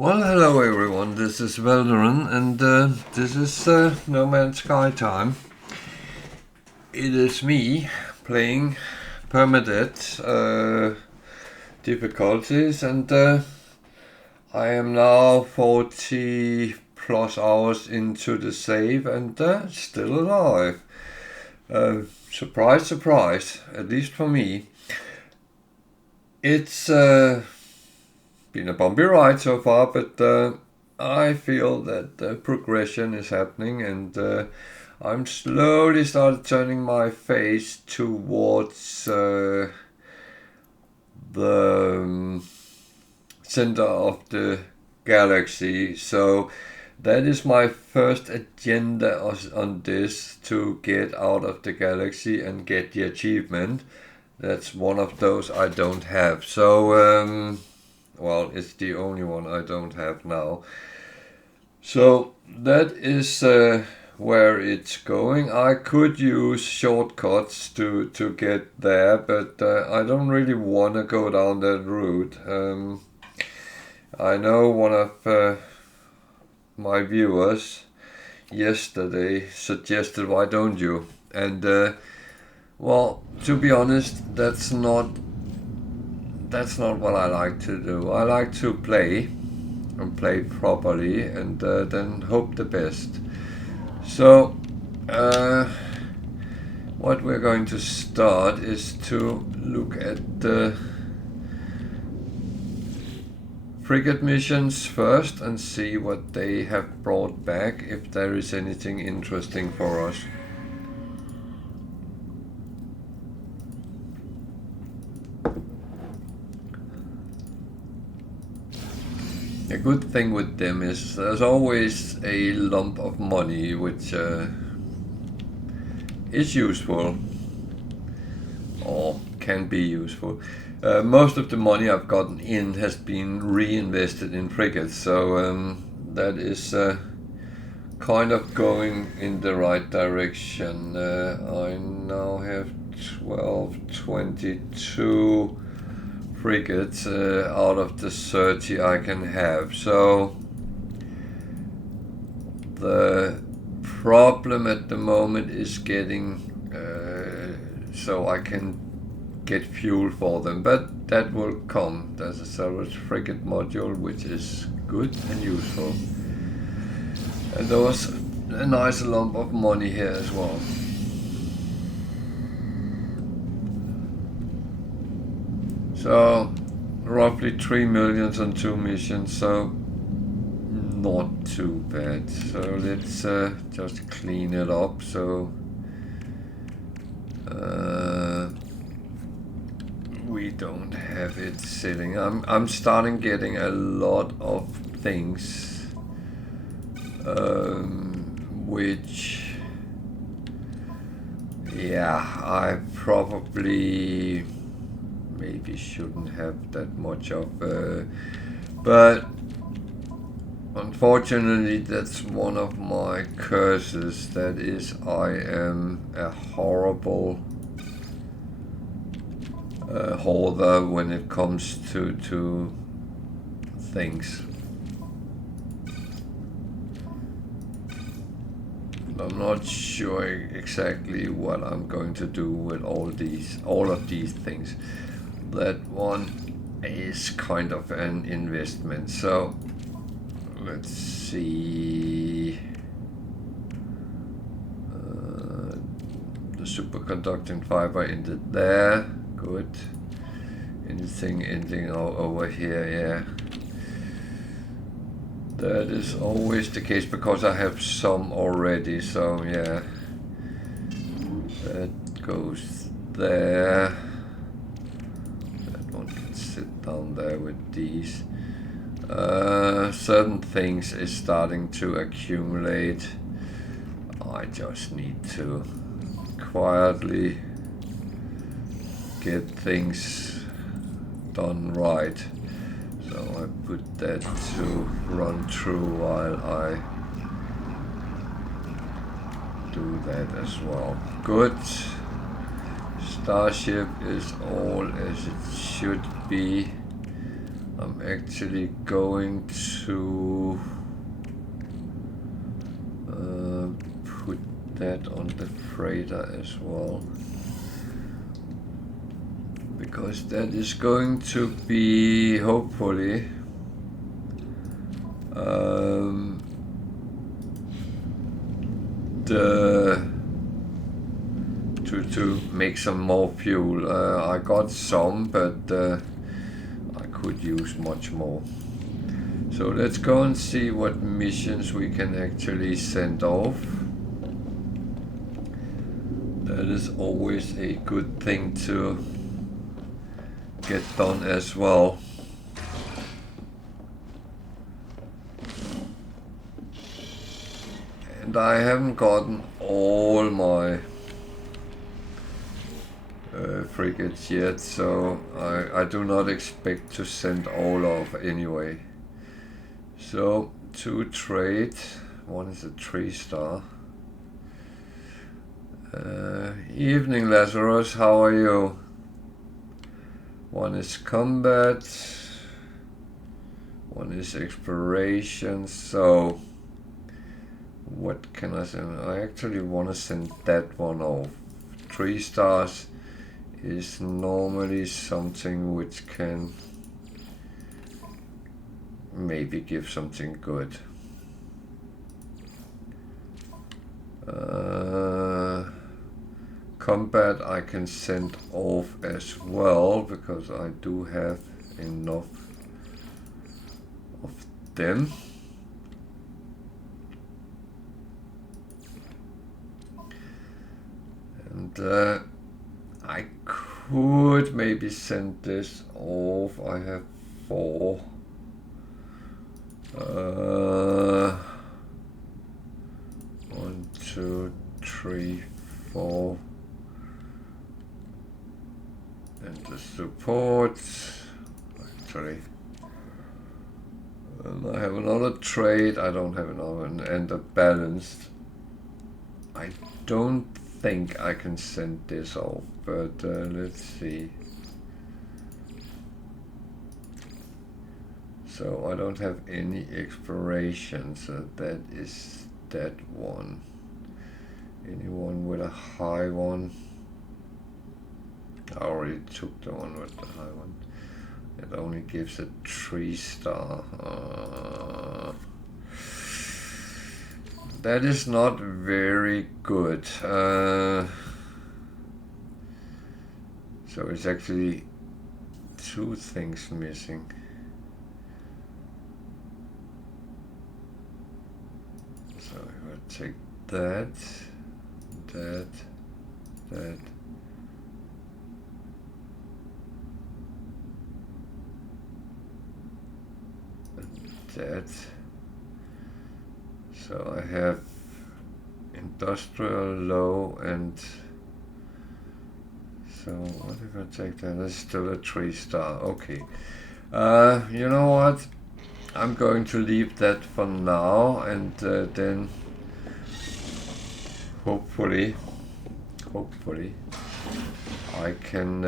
Well, hello everyone, this is Velderin, and this is No Man's Sky time. It is me playing Permadeath difficulties, and I am now 40 plus hours into the save and still alive. Surprise, surprise, at least for me. It's been a bumpy ride so far, but I feel that the progression is happening, and I'm slowly started turning my face towards the center of the galaxy. So that is my first agenda on this, to get out of the galaxy and get the achievement. That's one of those I don't have. So well, it's the only one I don't have now. So that is where it's going. I could use shortcuts to get there, but I don't really want to go down that route. I know one of my viewers yesterday suggested, why don't you? And well, to be honest, that's not what I like to do. I like to play and play properly, and then hope the best. So what we're going to start is to look at the frigate missions first and see what they have brought back, if there is anything interesting for us. A good thing with them is there's always a lump of money which is useful, or can be useful. Most of the money I've gotten in has been reinvested in frigates, so that is kind of going in the right direction. I now have 22 frigates out of the 30 I can have. So the problem at the moment is getting so I can get fuel for them, but that will come. There's a salvage frigate module which is good and useful, and there was a nice lump of money here as well. So roughly 3 million on 2 missions, so not too bad. So let's just clean it up. So we don't have it sitting. I'm starting getting a lot of things which, yeah, I probably maybe shouldn't have that much of, but unfortunately that's one of my curses. That is, I am a horrible hoarder when it comes to things. I'm not sure exactly what I'm going to do with all of these things. That one is kind of an investment. So let's see. The superconducting fiber ended there. Good. Anything ending over here? Yeah. That is always the case because I have some already. So yeah. That goes there. Sit down there with these. Certain things is starting to accumulate. I just need to quietly get things done right. So I put that to run through while I do that as well. Good. Starship is all as it should be. I'm actually going to put that on the freighter as well, because that is going to be hopefully to make some more fuel. I got some, but I could use much more. So let's go and see what missions we can actually send off. That is always a good thing to get done as well. And I haven't gotten all my frigates yet, so I do not expect to send all off anyway. So, to trade, one is a 3-star. Evening, Lazarus, how are you? One is combat, one is exploration, so what can I send? I actually want to send that one off. 3 stars is normally something which can maybe give something good. Combat I can send off as well, because I do have enough of them. And I could maybe send this off. I have 4. 1, 2, 3, 4. And the support, actually. And I have another trade. I don't have another one. And a balanced. I don't think I can send this off, but let's see. So I don't have any exploration, so that is that one. Anyone with a high one? I already took the one with the high one. It only gives a 3-star. That is not very good. So it's actually 2 things missing. So if I take that, that, and that. So I have industrial low, and so what if I take that? That's still a 3-star. Okay. You know what? I'm going to leave that for now, and then hopefully I can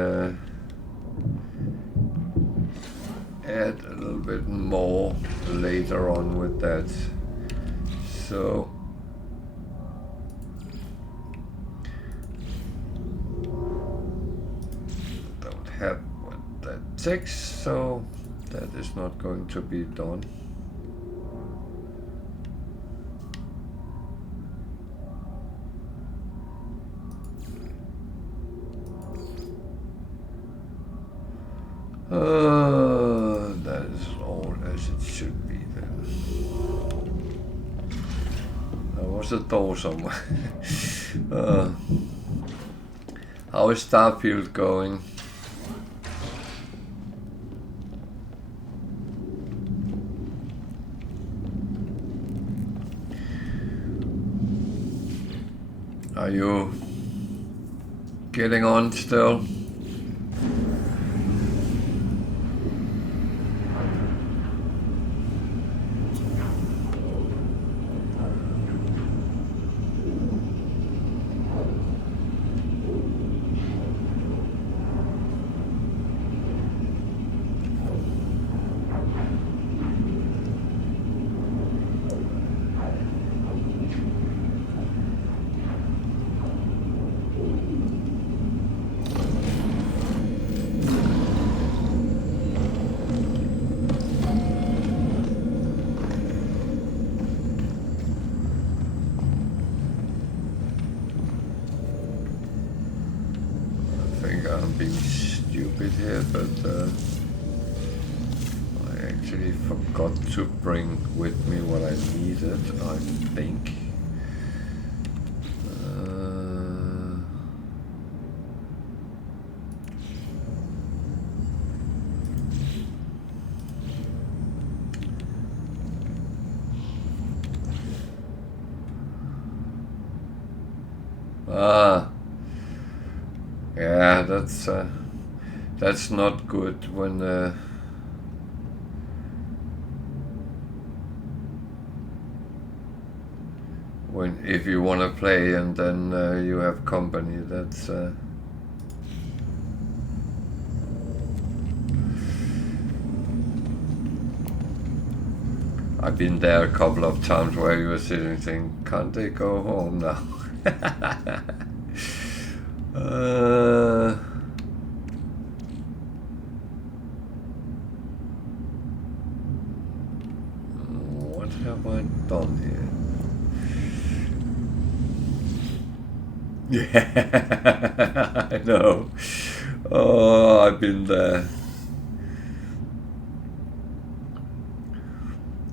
add a little bit more later on with that. So don't have what that takes, so that is not going to be done. That is all as it should be then. There was a door somewhere. How is Starfield going? Are you getting on still? bit here, but I actually forgot to bring with me what I needed, I think. Yeah, that's not good when if you want to play and then you have company. That's I've been there a couple of times where you were sitting thinking, can't they go home now? What have I done here? Yeah, I know. Oh, I've been there.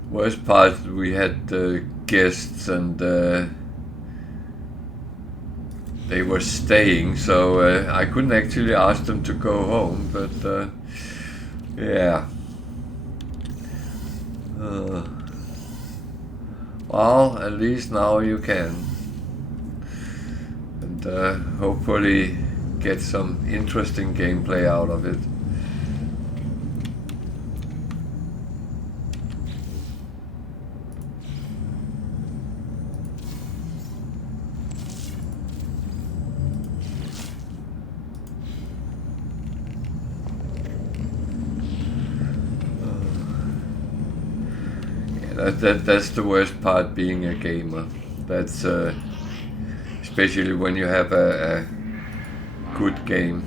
Worst part, we had guests and they were staying, so I couldn't actually ask them to go home, but yeah. Well, at least now you can. And hopefully get some interesting gameplay out of it. That's the worst part, being a gamer. That's especially when you have a good game.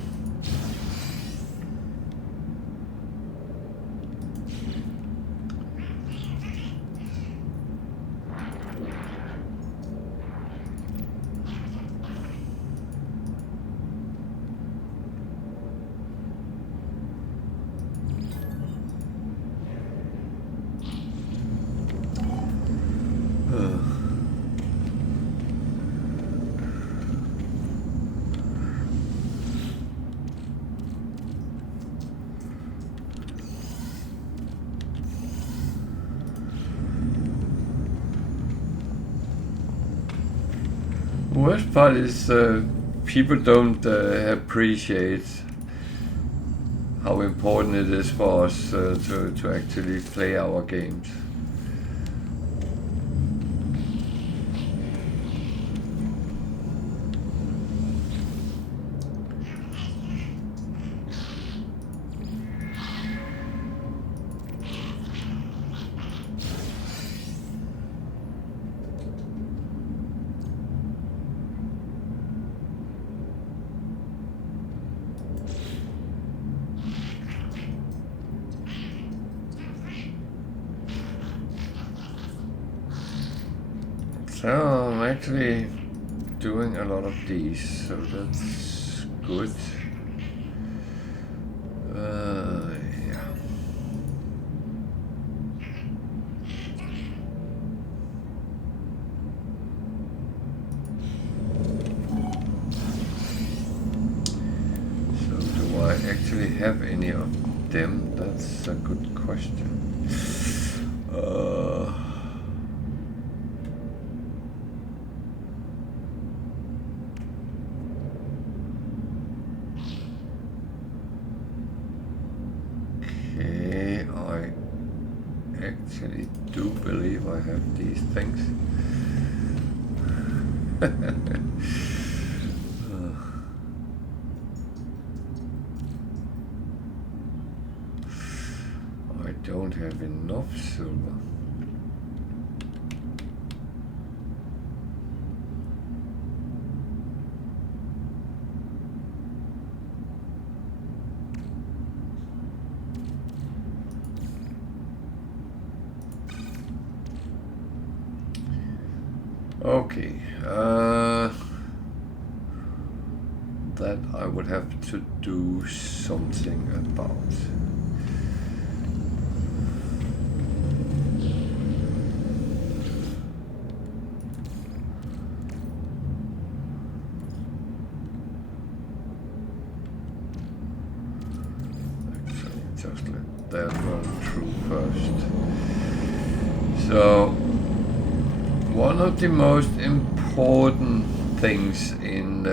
Worst part is people don't appreciate how important it is for us to actually play our games. So I'm actually doing a lot of these, so that's good. Yeah. So do I actually have any of them? That's a good question. Actually do believe I have these things. I don't have enough silver. Okay, that I would have to do something about. Just let that run through first. So, one of the most important things in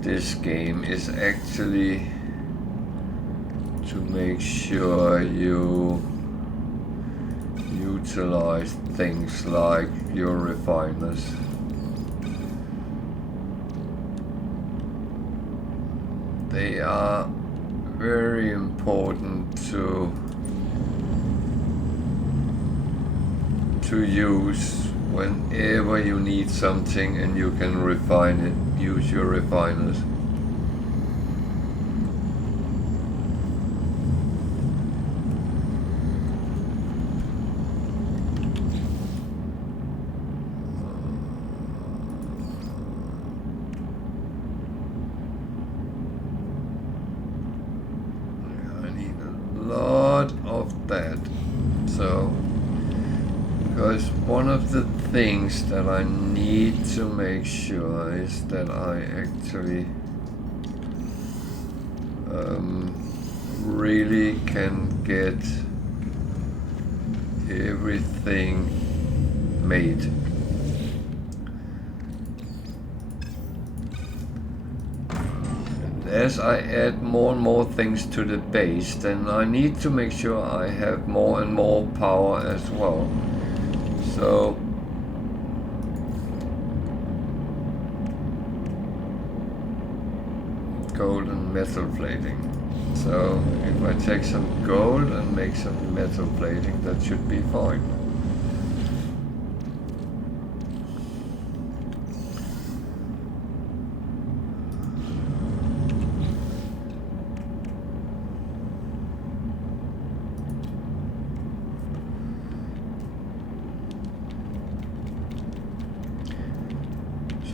this game is actually to make sure you utilize things like your refiners. They are very important to use whenever you need something and you can refine it. Use your refiners. I need a lot of that. So, because one of the things that I need to make sure is that I actually really can get everything made. And as I add more and more things to the base, then I need to make sure I have more and more power as well. So gold and metal plating. So if I take some gold and make some metal plating, that should be fine.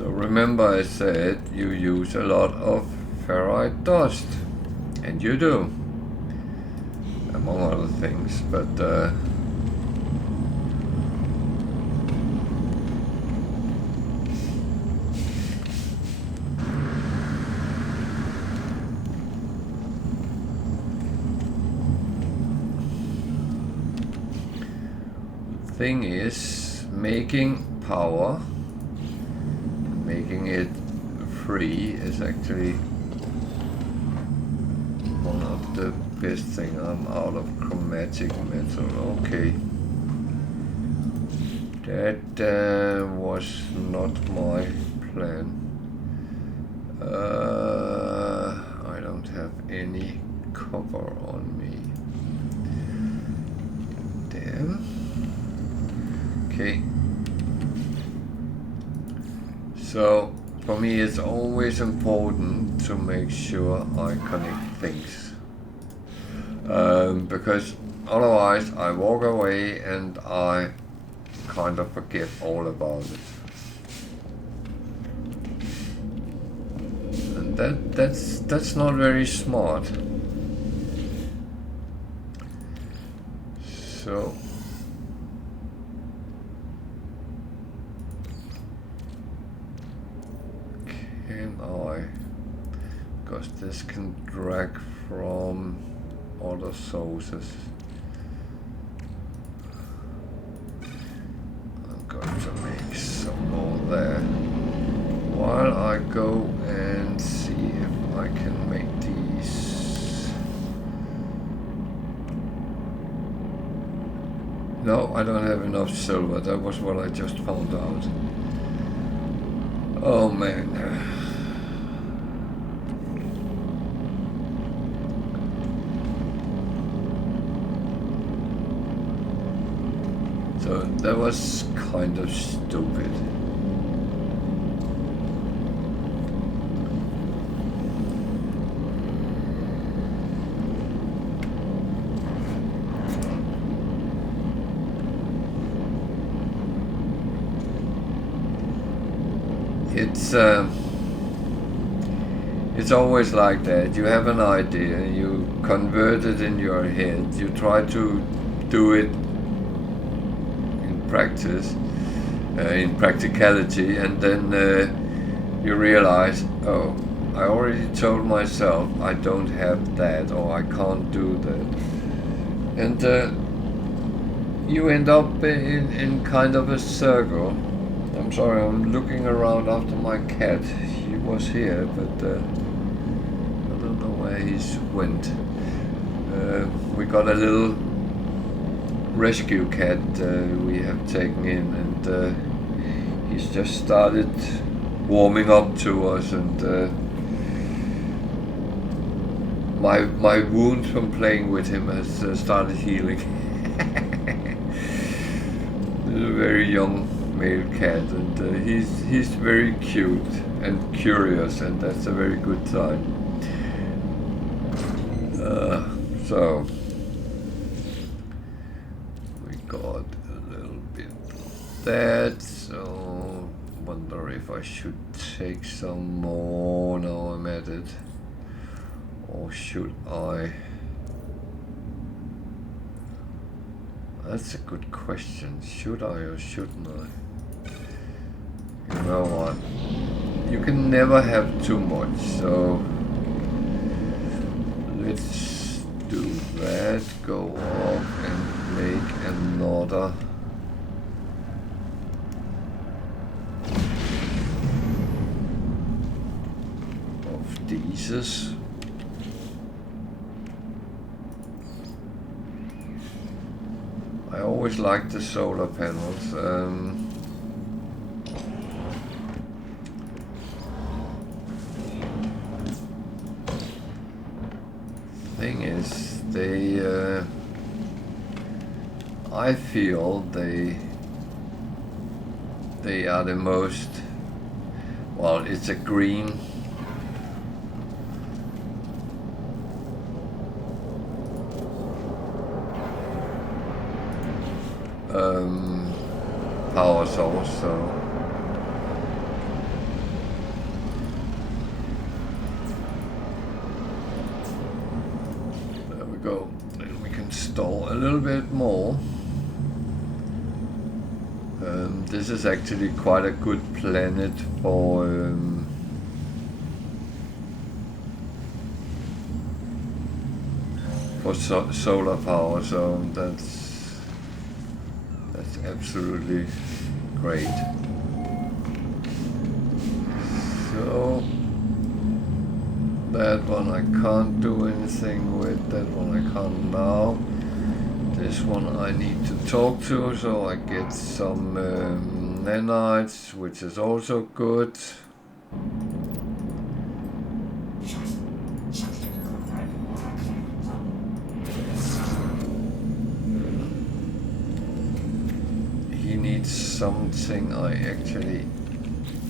Remember I said you use a lot of ferrite dust, and you do, among other things, but the thing is, making power, making it free is actually one of the best things. I'm out of chromatic metal. Okay. That was not my plan. I don't have any copper on me. Damn. Okay. So, for me it's always important to make sure I connect things. Because otherwise I walk away and I kind of forget all about it. And that's not very smart. So can I, because this can drag from other sources. I'm going to make some more there while I go and see if I can make these. No, I don't have enough silver. That was what I just found out. Oh man. So that was kind of stupid. It's It's always like that. You have an idea, you convert it in your head, you try to do it in practice, in practicality, and then you realize, oh, I already told myself I don't have that, or I can't do that. And you end up in kind of a circle. I'm sorry, I'm looking around after my cat. He was here, but I don't know where he's went. We got a little rescue cat we have taken in, and he's just started warming up to us, and my wound from playing with him has started healing. He's a very young male cat, and he's very cute and curious, and that's a very good sign. So we got a little bit of that, so wonder if I should take some more now I'm at it, or should I? That's a good question. Should I or shouldn't I? You know what? You can never have too much, so let's do that. Go off and make another. Of these. I always like the solar panels. Thing is, they I feel they are the most, well, it's a green power source, so there we go. Then we can store a little bit more. This is actually quite a good planet for solar power, so that's absolutely great. So that one I can't do anything with, that one I can't now. This one I need to talk to, so I get some nanites, which is also good. Something I actually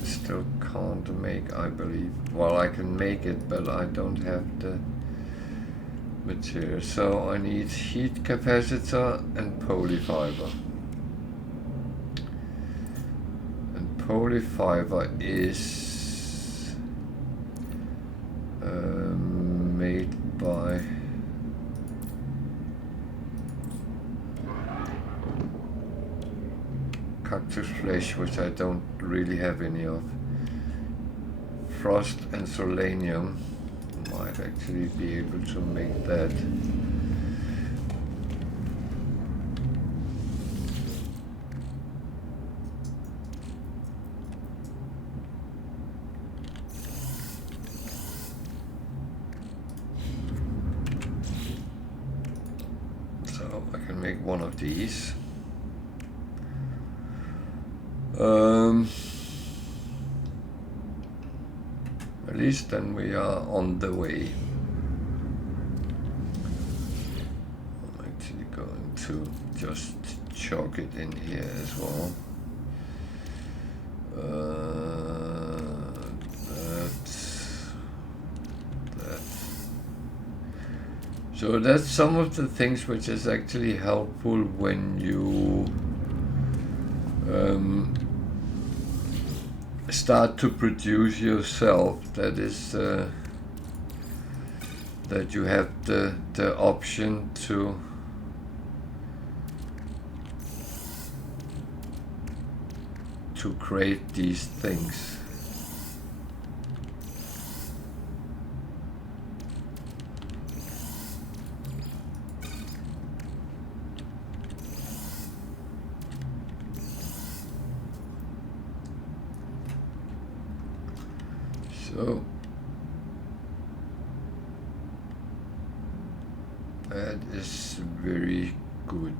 still can't make, I believe. Well, I can make it, but I don't have the material. So I need heat capacitor and polyfiber. And polyfiber is made by cactus flesh, which I don't really have any of. Frost and selenium. Might actually be able to make that. So I can make one of these. At least then we are on the way. I'm actually going to just chalk it in here as well. That. So that's some of the things which is actually helpful when you start to produce yourself. That is that you have the option to create these things. So that is very good.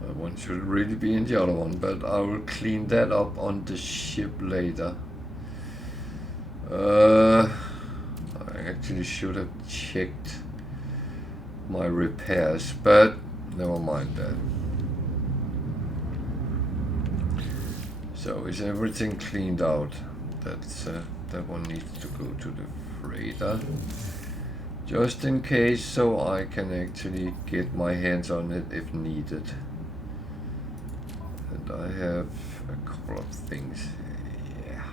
That one should really be in the other one, but I will clean that up on the ship later. I actually should have checked my repairs, but never mind that. So is everything cleaned out? That's that one needs to go to the freighter, just in case, so I can actually get my hands on it if needed. And I have a couple of things. Yeah,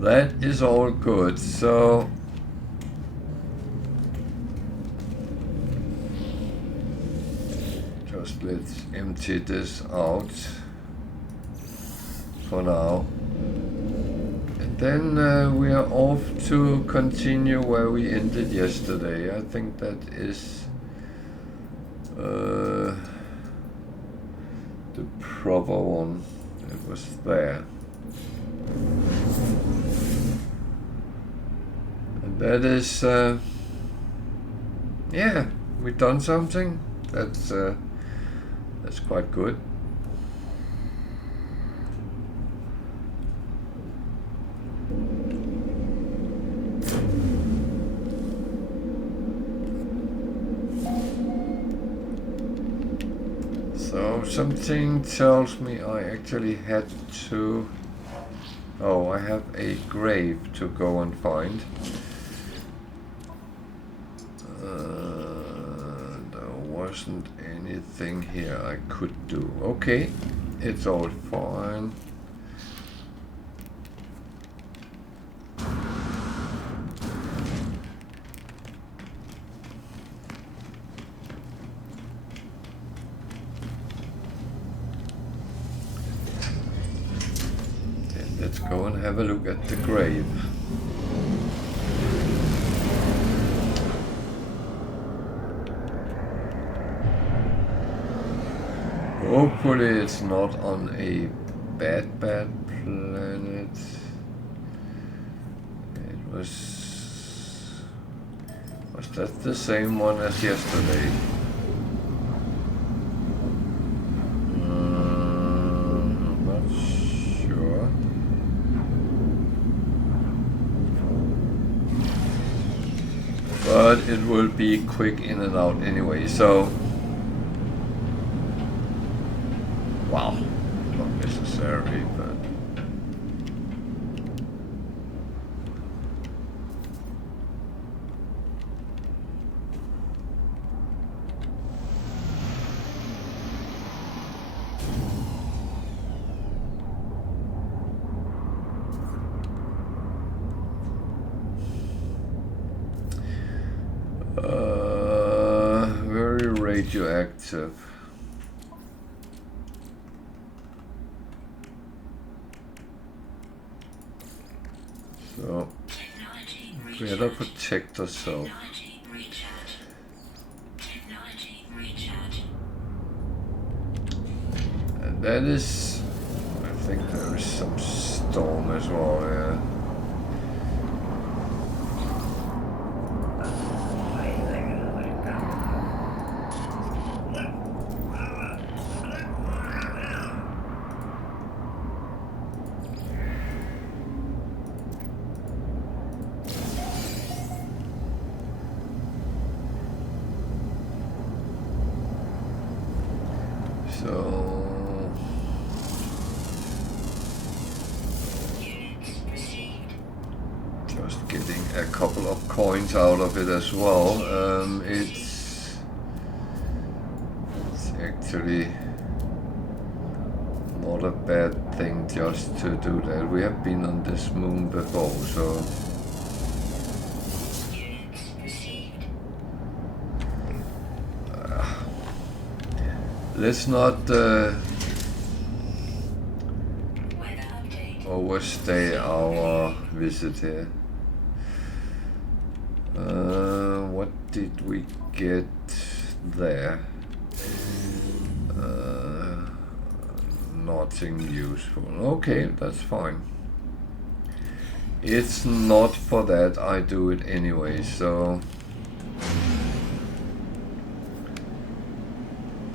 that is all good. So just let's empty this out for now, and then we are off to continue where we ended yesterday. I think that is the proper one. It was there, and that is yeah, we've done something. That's quite good. So something tells me I actually had to... Oh, I have a grave to go and find. There wasn't anything here I could do. Okay, it's all fine. Let's go and have a look at the grave. Hopefully it's not on a bad planet. It was that the same one as yesterday? I'm not sure. But it will be quick in and out anyway, so... Wow, not necessary, but... very radioactive. So, better protect yourself. And that is, I think there is some storm as well, yeah. Just getting a couple of coins out of it as well. It's actually not a bad thing just to do that. We have been on this moon before, so... Let's not overstay our visit here. What did we get there? Nothing useful. Okay, that's fine. It's not for that, I do it anyway, so...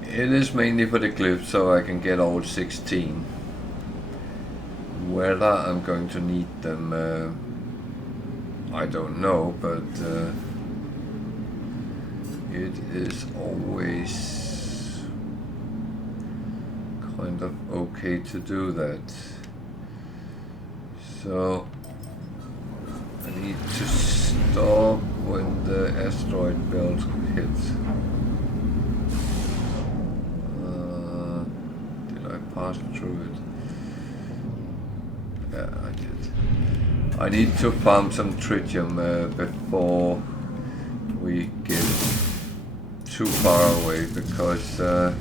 It is mainly for the glyphs, so I can get all 16. Whether I'm going to need them, I don't know, but it is always kind of okay to do that. So I need to stop when the asteroid belt hits. Did I pass through it? Yeah, I did. I need to farm some tritium before we get too far away, because I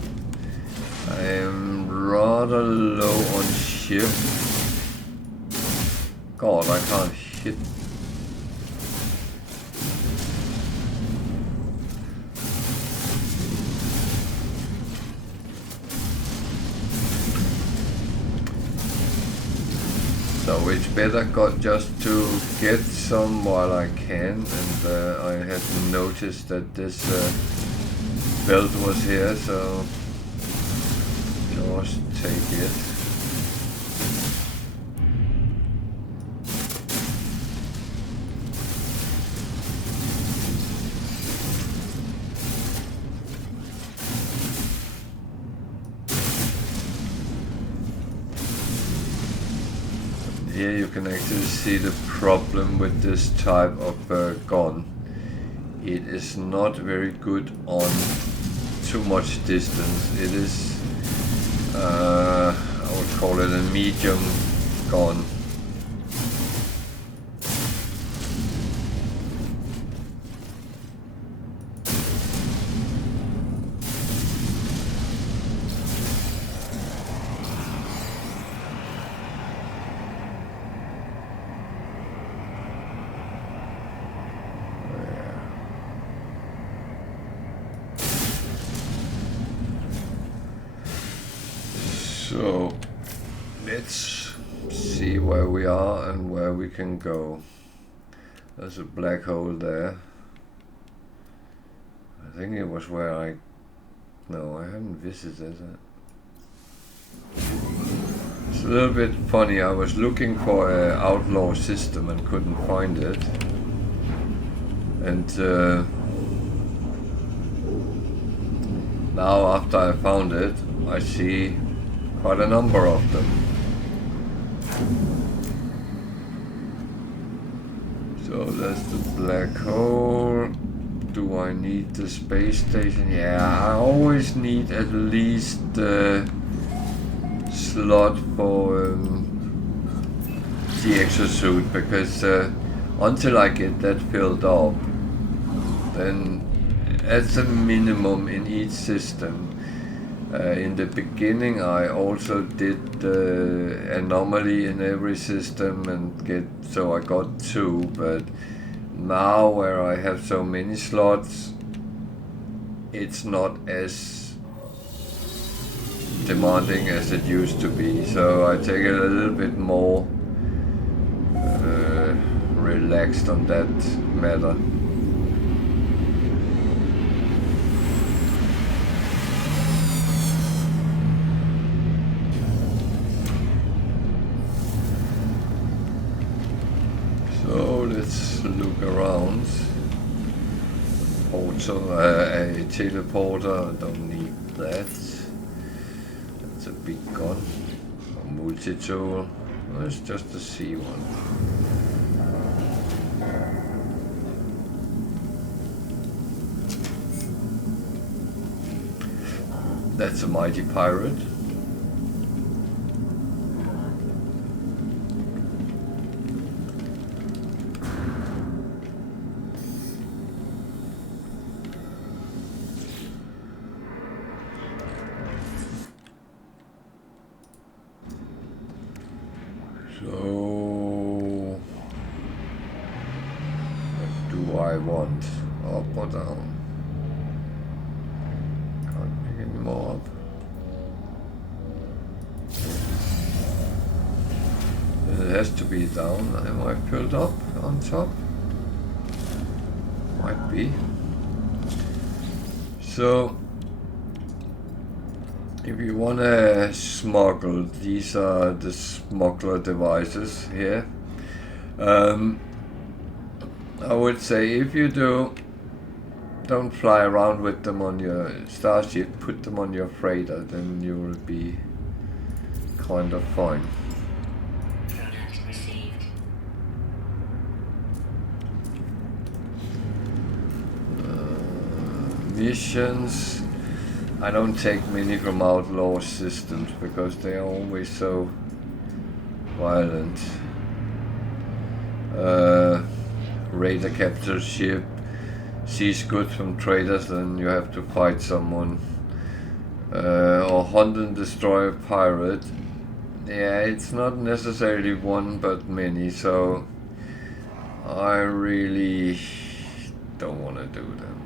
am rather low on ship. God, I can't hit. So it's better just to get some while I can, and I had noticed that this belt was here, so just take it. Here you can actually see the problem with this type of gun. It is not very good on too much distance. It is I would call it a medium gun. So let's see where we are and where we can go. There's a black hole there. I think it was where no, I haven't visited it. It's a little bit funny, I was looking for an outlaw system and couldn't find it. And now after I found it, I see quite a number of them. So that's the black hole. Do I need the space station? Yeah, I always need at least the slot for the exosuit, because until I get that filled up, then as a minimum in each system. In the beginning I also did the anomaly in every system and so I got 2, but now where I have so many slots, it's not as demanding as it used to be, so I take it a little bit more relaxed on that matter. So let's look around. Also a teleporter, I don't need that. That's a big gun. A multi-tool. Well, it's just a C one. That's a mighty pirate. I want. Up or down? Can't pick any more up. It has to be down. Am I filled up on top? Might be. So, if you want to smuggle, these are the smuggler devices here. I would say if you don't fly around with them on your starship, put them on your freighter, then you will be kind of fine. Product received. Missions. I don't take many from outlaw systems because they are always so violent. Raider capture ship, seize goods from traders, then you have to fight someone. Or hunt and destroy a pirate. Yeah, it's not necessarily one but many, so I really don't want to do them.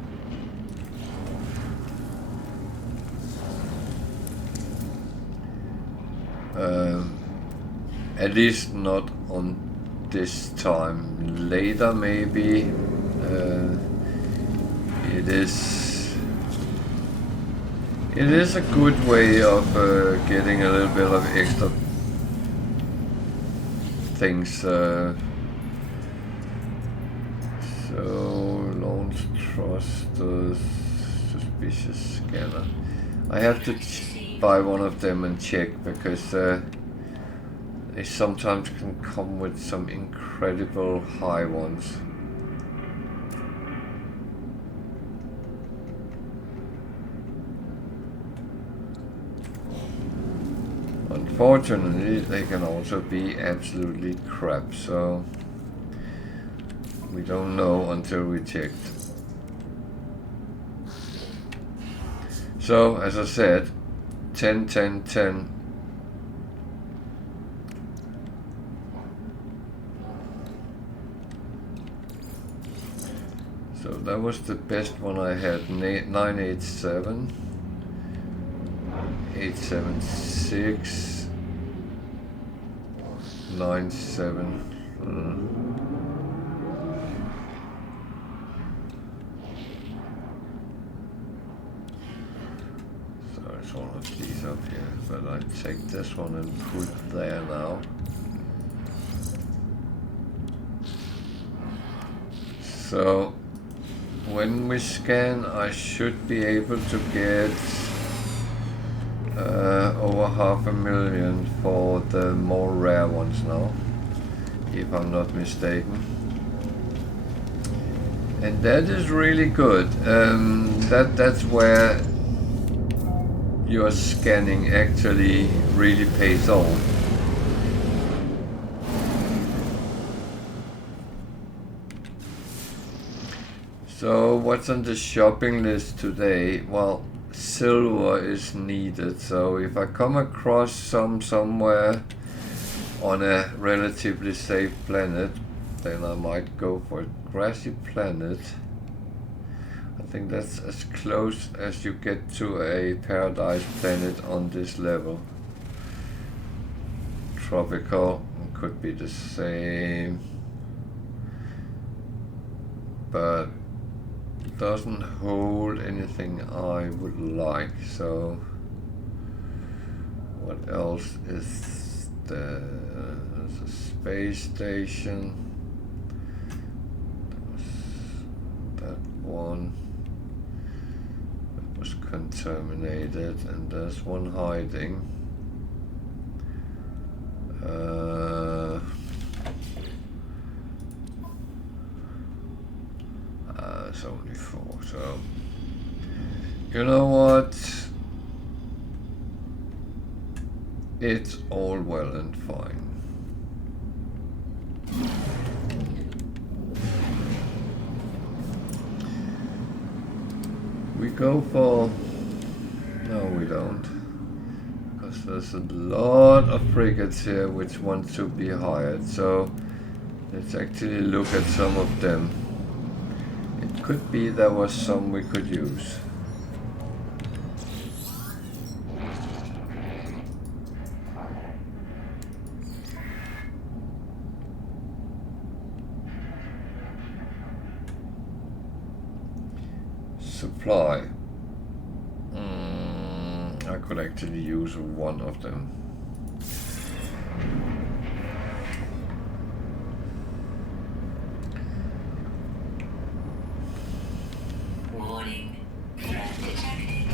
At least not on this time. Later maybe. It is a good way of getting a little bit of extra things. So launch thrusters, suspicious scanner. I have to buy one of them and check because they sometimes can come with some incredible high ones. Unfortunately, they can also be absolutely crap, so we don't know until we checked. So, as I said, 10, 10, 10. So that was the best one I had, 987, 876, 97. So it's one of these up here, but I take this one and put there now. So when we scan, I should be able to get over 500,000 for the more rare ones now, if I'm not mistaken. And that is really good. That's where your scanning actually really pays off. So what's on the shopping list today? Well, silver is needed, so if I come across some somewhere on a relatively safe planet, then I might go for a grassy planet. I think that's as close as you get to a paradise planet on this level. Tropical could be the same, but doesn't hold anything I would like. So what else is there? There's a space station. That one that was contaminated, and there's one hiding. It's only 4, so you know what? It's all well and fine. We go for... No, we don't. Because there's a lot of frigates here which want to be hired, so let's actually look at some of them. Could be there was some we could use. Supply. I could actually use one of them. Warning. Threat detected.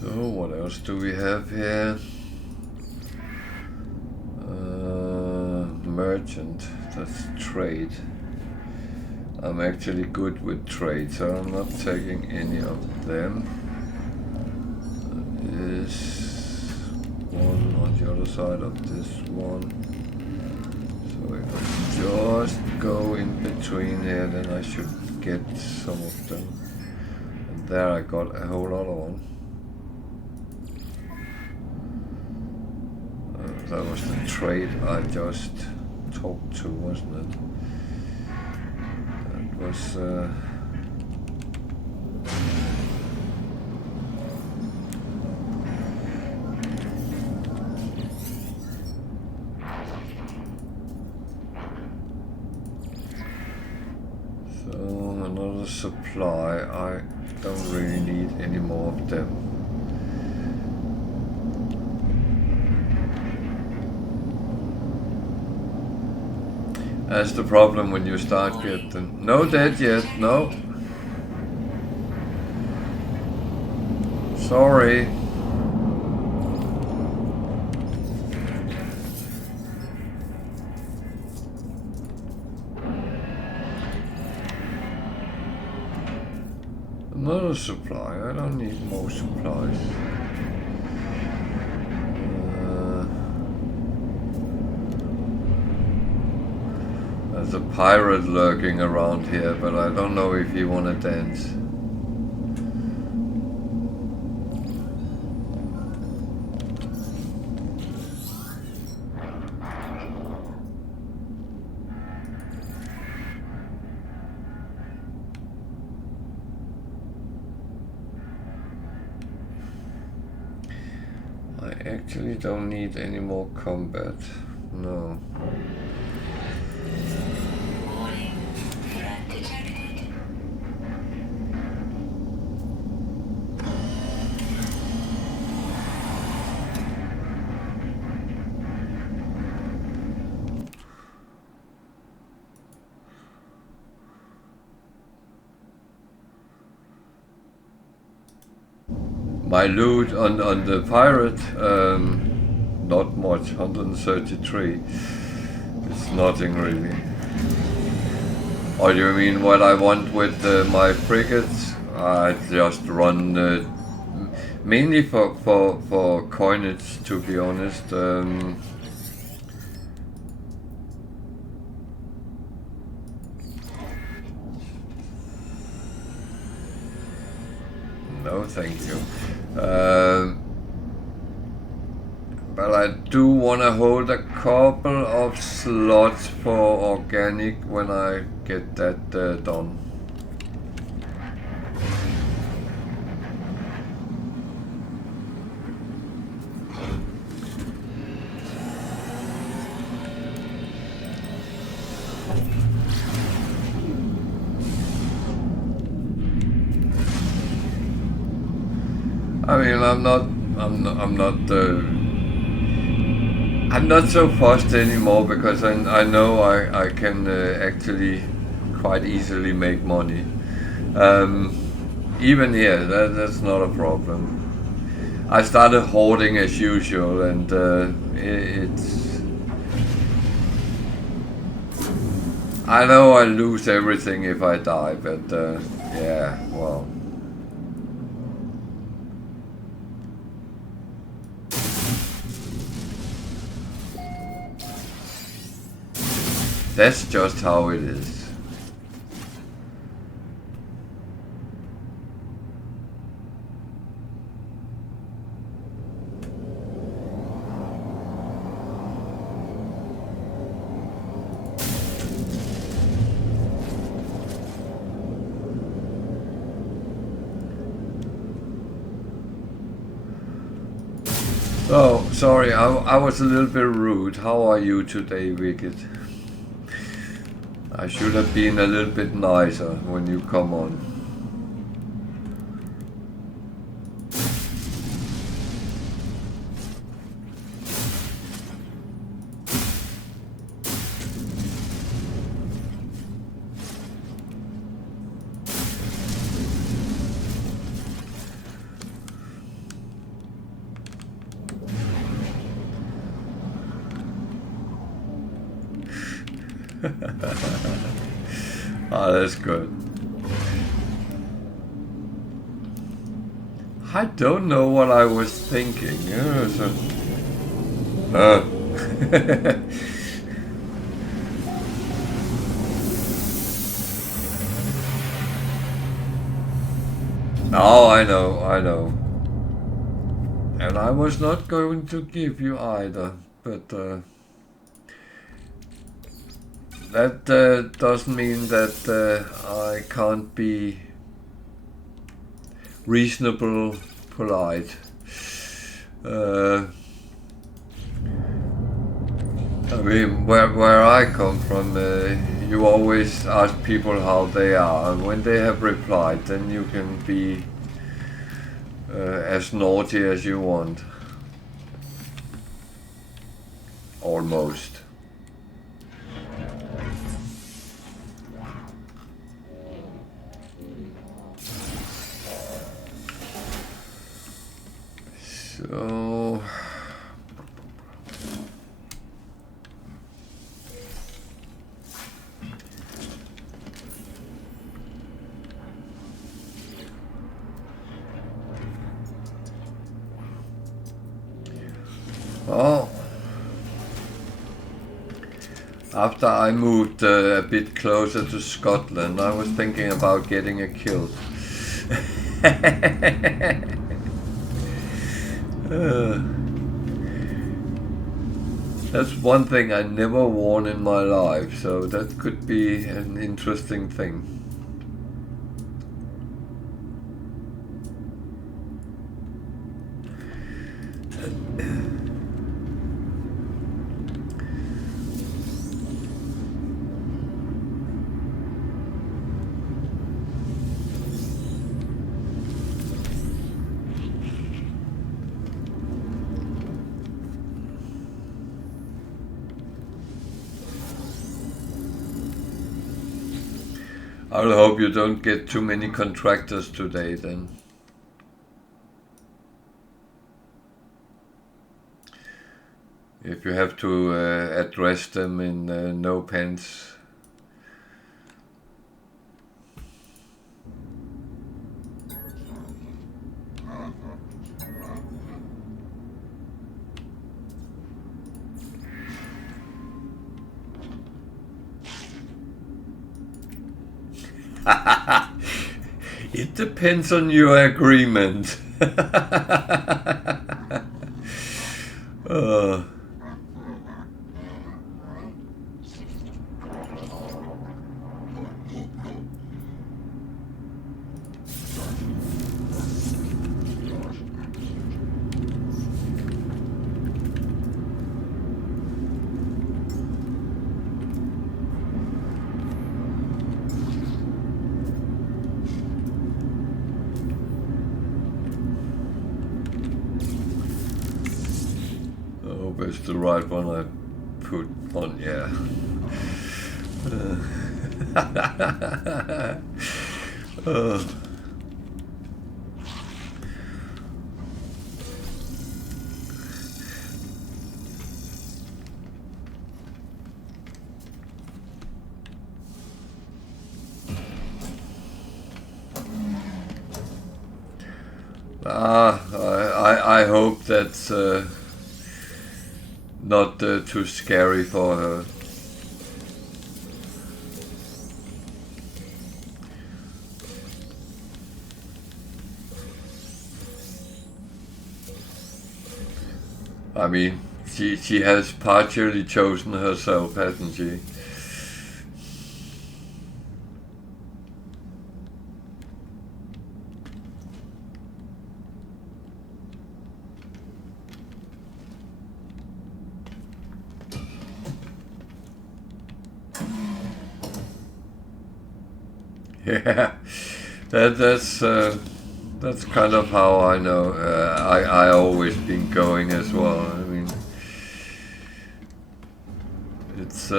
So what else do we have here? Merchant, that's trade. I'm actually good with trade, so I'm not taking any of them. Is one on the other side of this one. So if I just go in between here, then I should get some of them. And there I got a whole other one. That was the trade I just talked to, wasn't it? That was so another supply. I don't really need any more of them. That's the problem when you start getting... No dead yet, no. Sorry. Another supply, I don't need more supplies. There's a pirate lurking around here, but I don't know if you want to dance. I actually don't need any more combat. No. My loot on the pirate, not much, 133. It's nothing really. Or you mean what I want with my frigates? I just run mainly for coinage, to be honest. No, thank you. But I do want to hold a couple of slots for organic when I get that done. I mean, I'm not so fussed anymore because I know I can actually quite easily make money. Even here, that's not a problem. I started hoarding as usual, and it's... I know I lose everything if I die, but yeah, well... That's just how it is. sorry, I was a little bit rude. How are you today, Wicked? I should have been a little bit nicer when you come on. Ah, that's good. I don't know what I was thinking. Oh, I know. And I was not going to give you either, but that doesn't mean that I can't be reasonable, polite. I mean, where I come from, you always ask people how they are, and when they have replied, then you can be as naughty as you want. Almost. So... Well, after I moved a bit closer to Scotland, I was thinking about getting a kilt. That's one thing I never worn in my life, so that could be an interesting thing. I will hope you don't get too many contractors today then. If you have to address them in no pants. It depends on your agreement. Where's the right one? I put on, yeah. I hope that's not too scary for her. I mean, she has partially chosen herself, hasn't she? Yeah, that's kind of how I know. I always been going as well. I mean, it's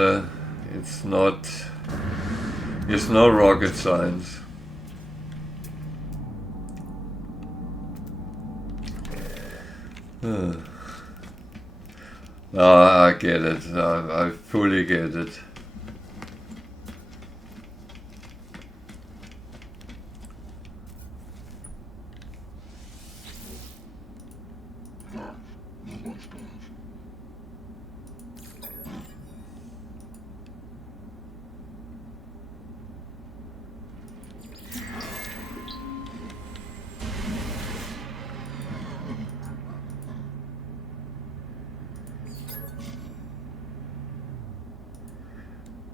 no rocket science. No, I get it. I fully get it.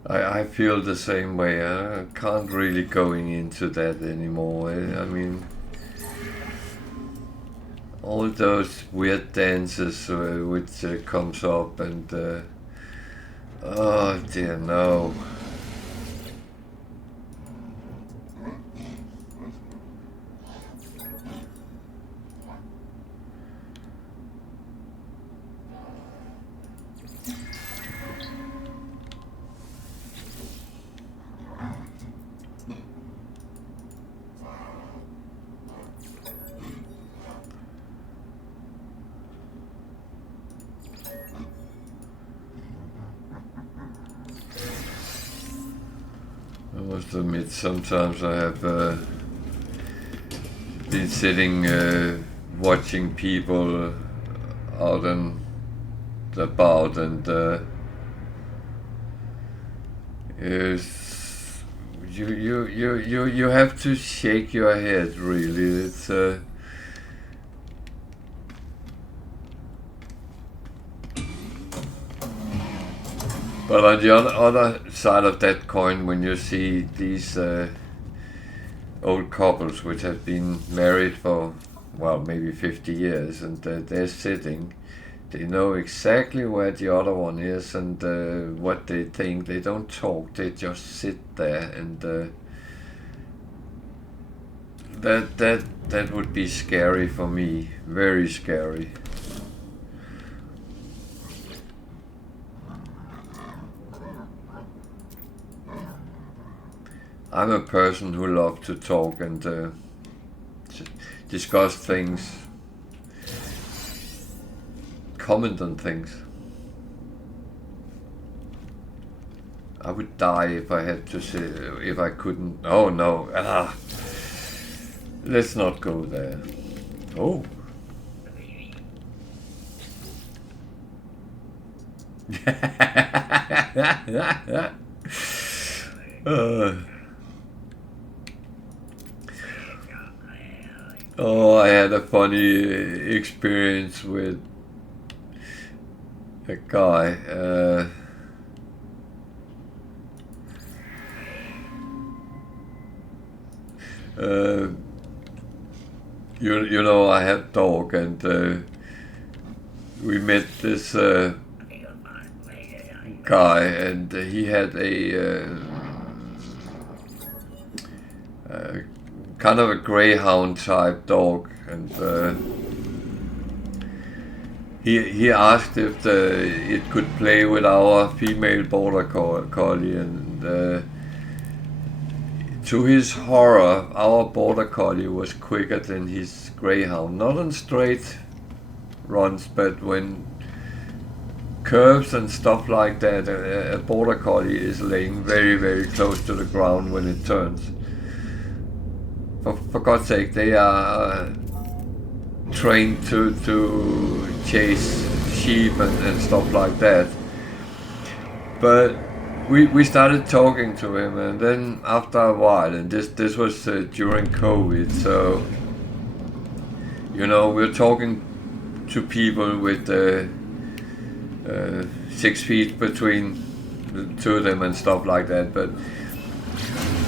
I feel the same way. I can't really going into that anymore. I mean, all those weird dances which comes up and oh dear no. I must admit, sometimes I have been sitting watching people out and about, and you have to shake your head. Really, it's. But on the other side of that coin, when you see these old couples which have been married for, well, maybe 50 years, and they're sitting, they know exactly where the other one is and what they think. They don't talk, they just sit there, and that would be scary for me, very scary. I'm a person who loves to talk and discuss things, comment on things. I would die if I had to say, if I couldn't. Oh no, let's not go there. Oh. Oh, I had a funny experience with a guy. You know, I have dog, and we met this guy, and he had a kind of a greyhound type dog, and he asked if it could play with our female border collie, and to his horror, our border collie was quicker than his greyhound. Not on straight runs, but when curves and stuff like that, a border collie is laying very, very close to the ground when it turns. For God's sake, they are trained to chase sheep and stuff like that. But we started talking to him, and then after a while, and this was during COVID, so you know, we're talking to people with 6 feet between the two of them and stuff like that, but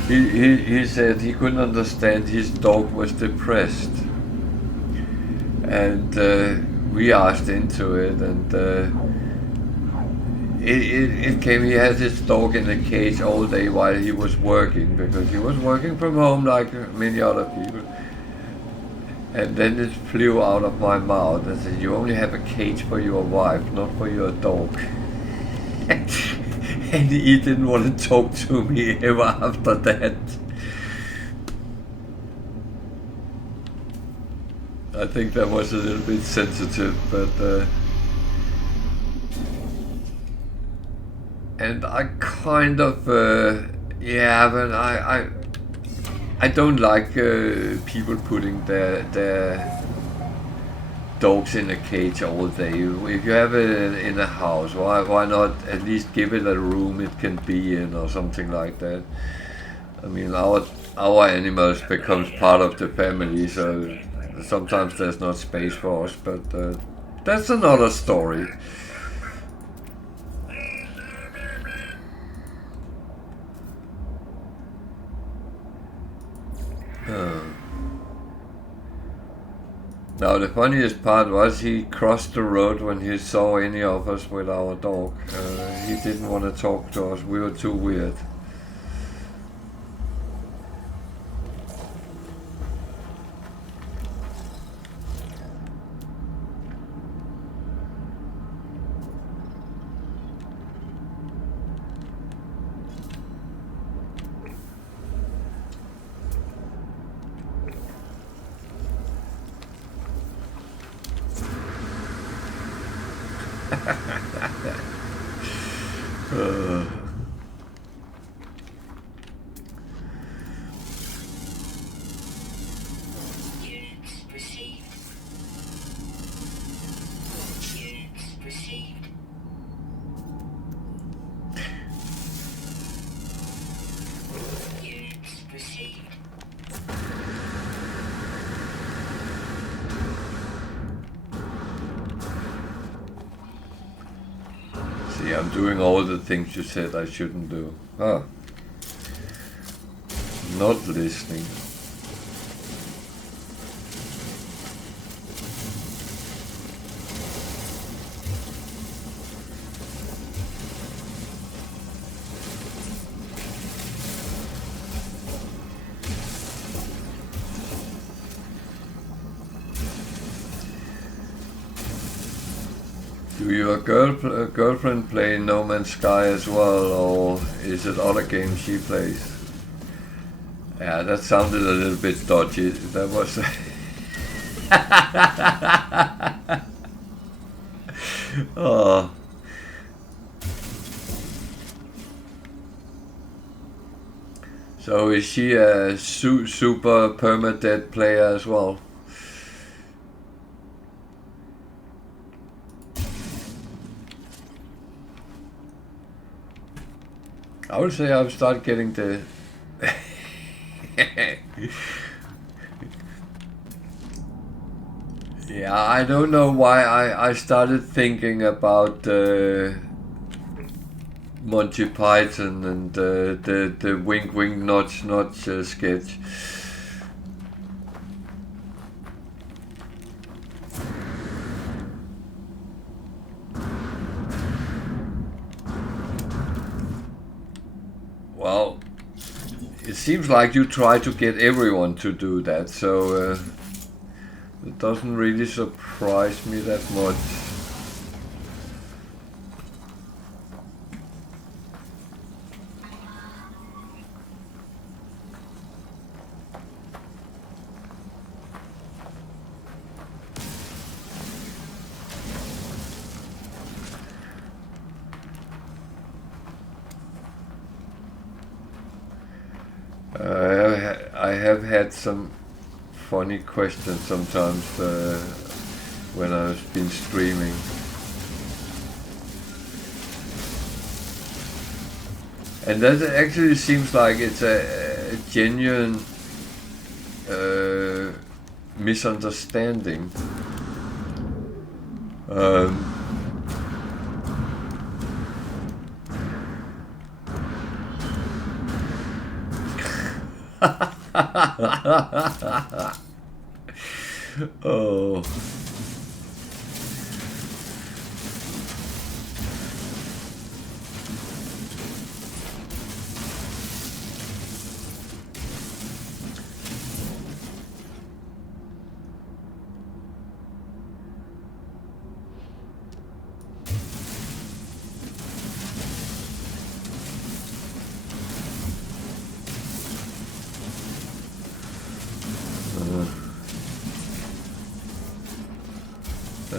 he said he couldn't understand his dog was depressed, and we asked into it, and it came. He had his dog in a cage all day while he was working, because he was working from home like many other people. And then it flew out of my mouth and said, "You only have a cage for your wife, not for your dog." And he didn't want to talk to me ever after that. I think that was a little bit sensitive, but and I kind of yeah, but I don't like people putting their dogs in a cage all day. If you have it in a house, why not at least give it a room it can be in or something like that? I mean, our animals becomes part of the family, so sometimes there's not space for us, but that's another story. Now the funniest part was he crossed the road when he saw any of us with our dog. He didn't want to talk to us, we were too weird. Units received. Units received. Units received. See, I'm doing all the things you said I shouldn't do. Ah. Not listening. Do your girlfriend play No Man's Sky as well, or is it other games she plays? Yeah, that sounded a little bit dodgy. That was... Oh. So is she a super permadeath player as well? I would say I've started getting the... Yeah, I don't know why I started thinking about Monty Python and the wink wink nudge nudge sketch. Well, it seems like you try to get everyone to do that, so it doesn't really surprise me that much. I have had some funny questions sometimes when I've been streaming. And that actually seems like it's a genuine misunderstanding. Oh.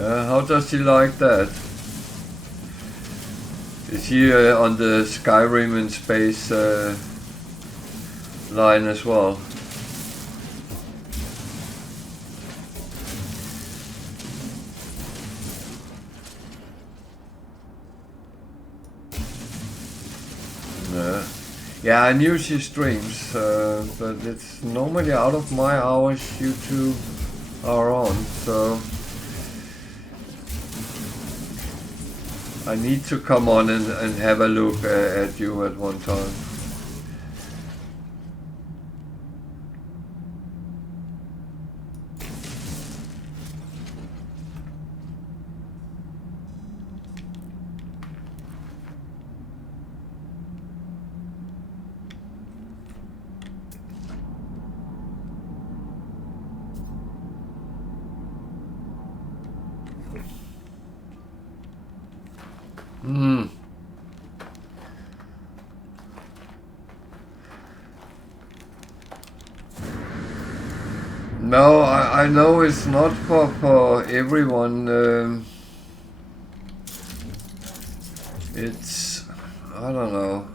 How does he like that? Is he on the Skyrim in space line as well? No. Yeah, I knew she streams, but it's normally out of my hours you two are on, so I need to come on and have a look at you at one time. No, I know it's not for everyone. It's, I don't know.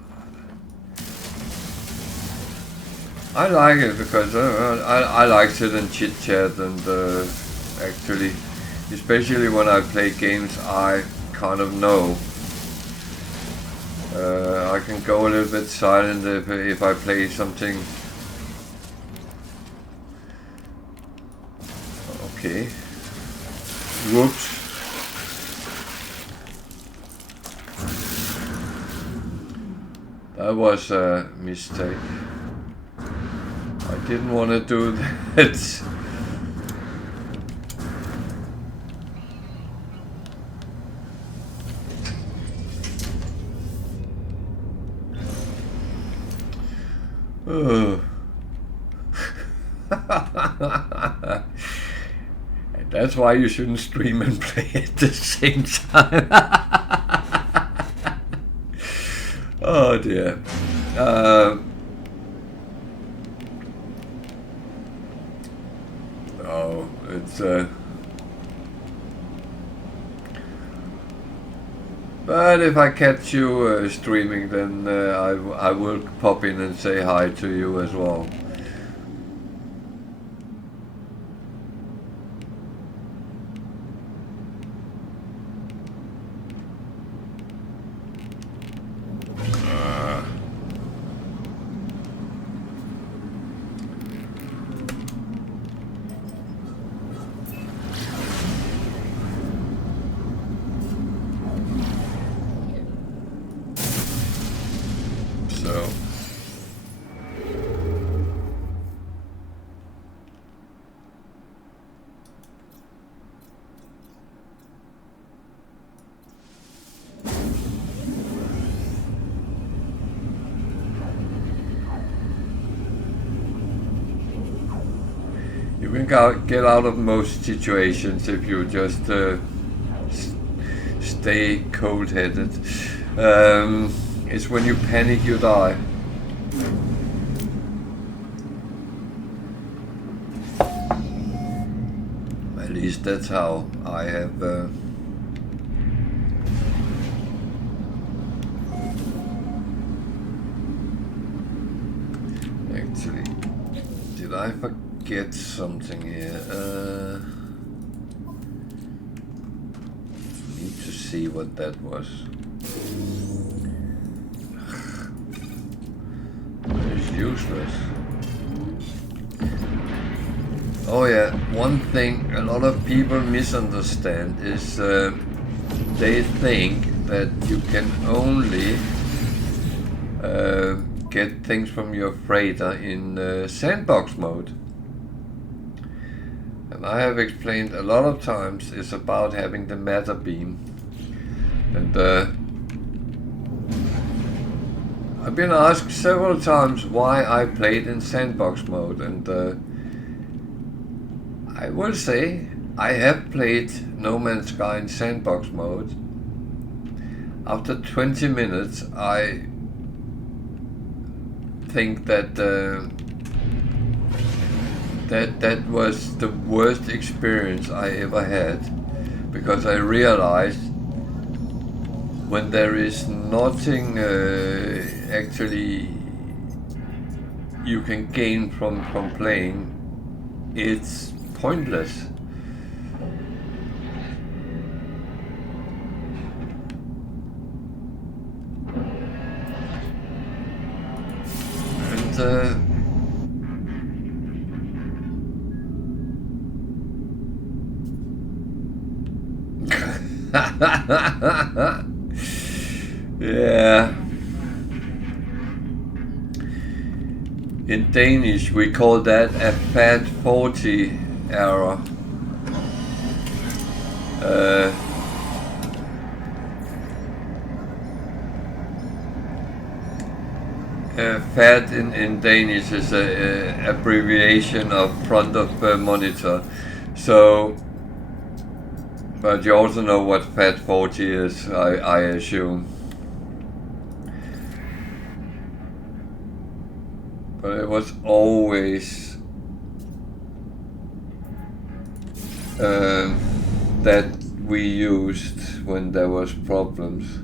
I like it because I like sit and chit chat and actually, especially when I play games I kind of know. I can go a little bit silent if I play something. Okay. Whoops. That was a mistake. I didn't want to do that. And that's why you shouldn't stream and play at the same time. Oh dear. Oh, it's but if I catch you streaming, then I will pop in and say hi to you as well. You can get out of most situations if you just stay cold-headed. It's when you panic you die. At least that's how I have actually. Did I forget something here? Need to see what that was. It's useless. Oh yeah, one thing a lot of people misunderstand is they think that you can only get things from your freighter in sandbox mode. And I have explained a lot of times it's about having the matter beam. And I've been asked several times why I played in sandbox mode, and I will say I have played No Man's Sky in sandbox mode. After 20 minutes I think that that was the worst experience I ever had, because I realized when there is nothing actually you can gain from playing, it's pointless. And yeah. In Danish, we call that a fat 40 error. Fat in Danish is a abbreviation of front of monitor. So, but you also know what fat 40 is, I assume. But it was always that we used when there was problems.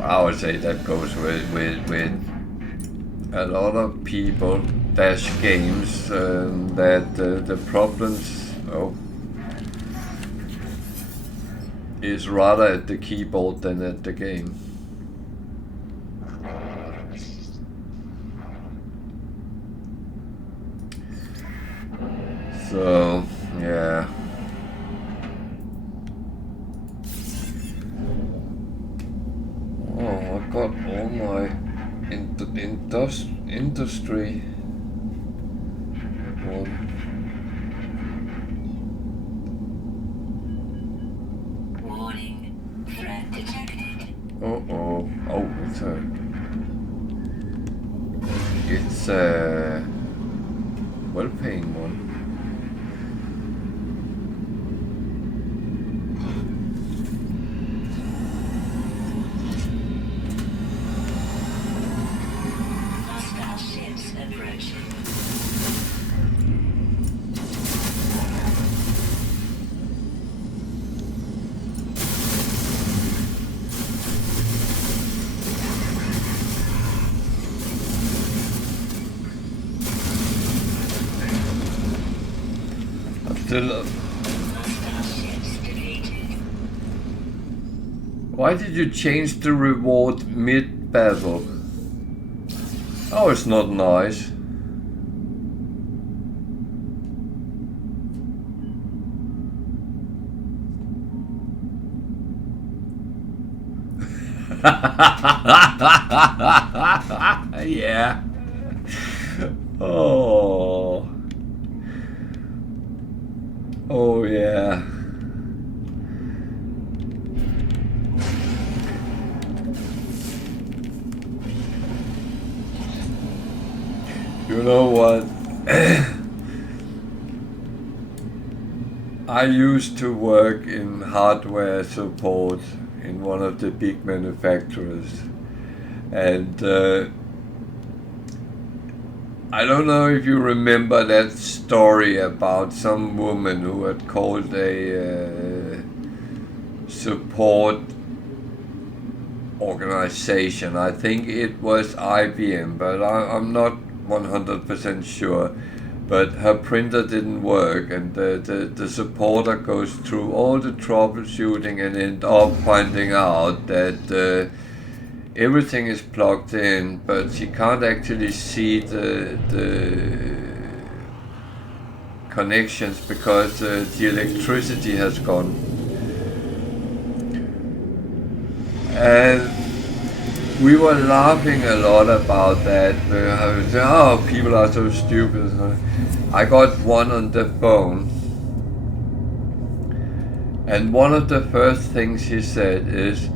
I would say that goes with a lot of people dash games that the problems is rather at the keyboard than at the game. So yeah. Oh, I got all my industry one. Warning. Threat detected. Oh, it's a well-paying one. Hostile ships approaching. Still, Hostile ships defeated. why did you change the reward mid-battle? Oh, it's not nice. Yeah. Oh. Oh yeah. You know what? I used to work in hardware support in one of the big manufacturers, and I don't know if you remember that story about some woman who had called a support organization. I think it was IBM, but I'm not 100% sure. But her printer didn't work, and the supporter goes through all the troubleshooting and end up finding out that everything is plugged in, but she can't actually see the connections because the electricity has gone. And we were laughing a lot about that. Oh, people are so stupid. I got one on the phone, and one of the first things he said is,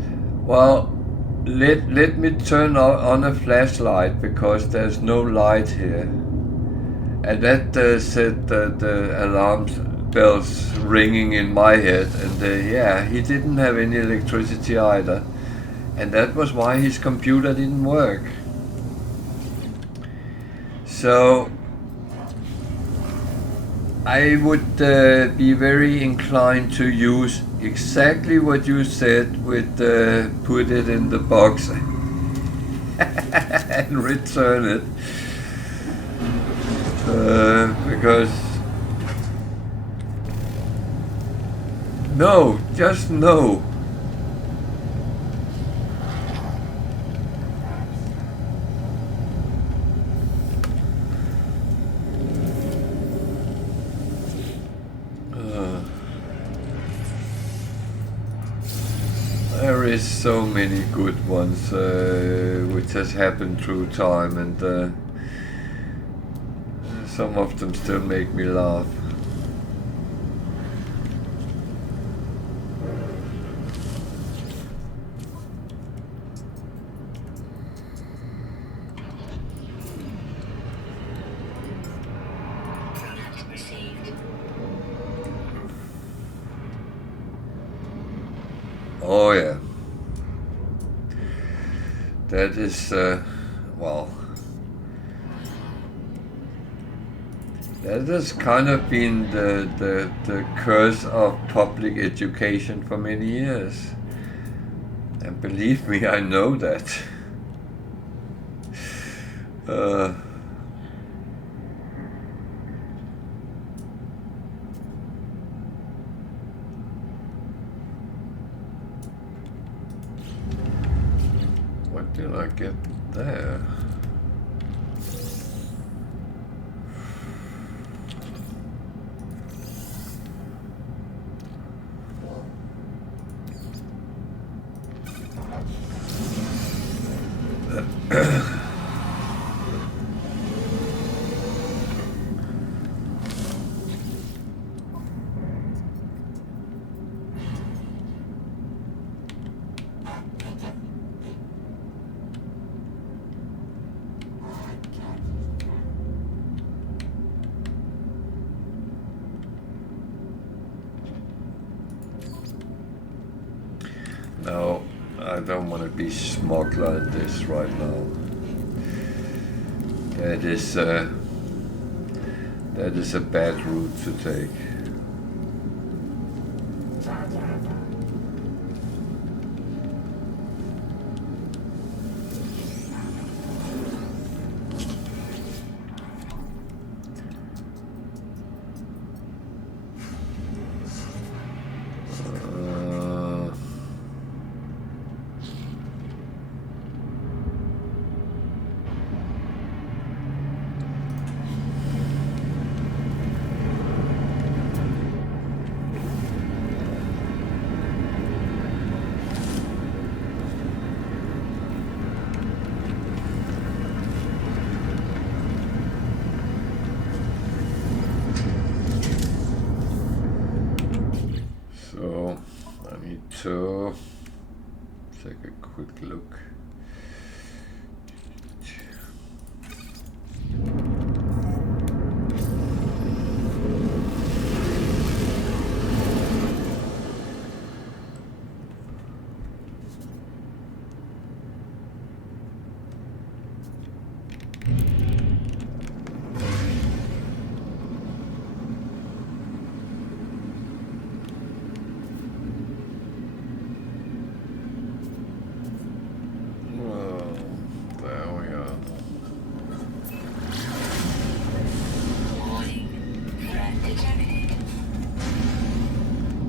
well, let me turn on a flashlight because there's no light here. And that set the alarm bells ringing in my head. And yeah, he didn't have any electricity either. And that was why his computer didn't work. So I would be very inclined to use exactly what you said with put it in the box and return it. Because no, just no. There is so many good ones which has happened through time, and some of them still make me laugh. Product received. Oh yeah. That is, well, that has kind of been the curse of public education for many years. And believe me, I know that. What did I get there? No, I don't want to be smuggler in this right now. That is a bad route to take. So I need to take a quick look.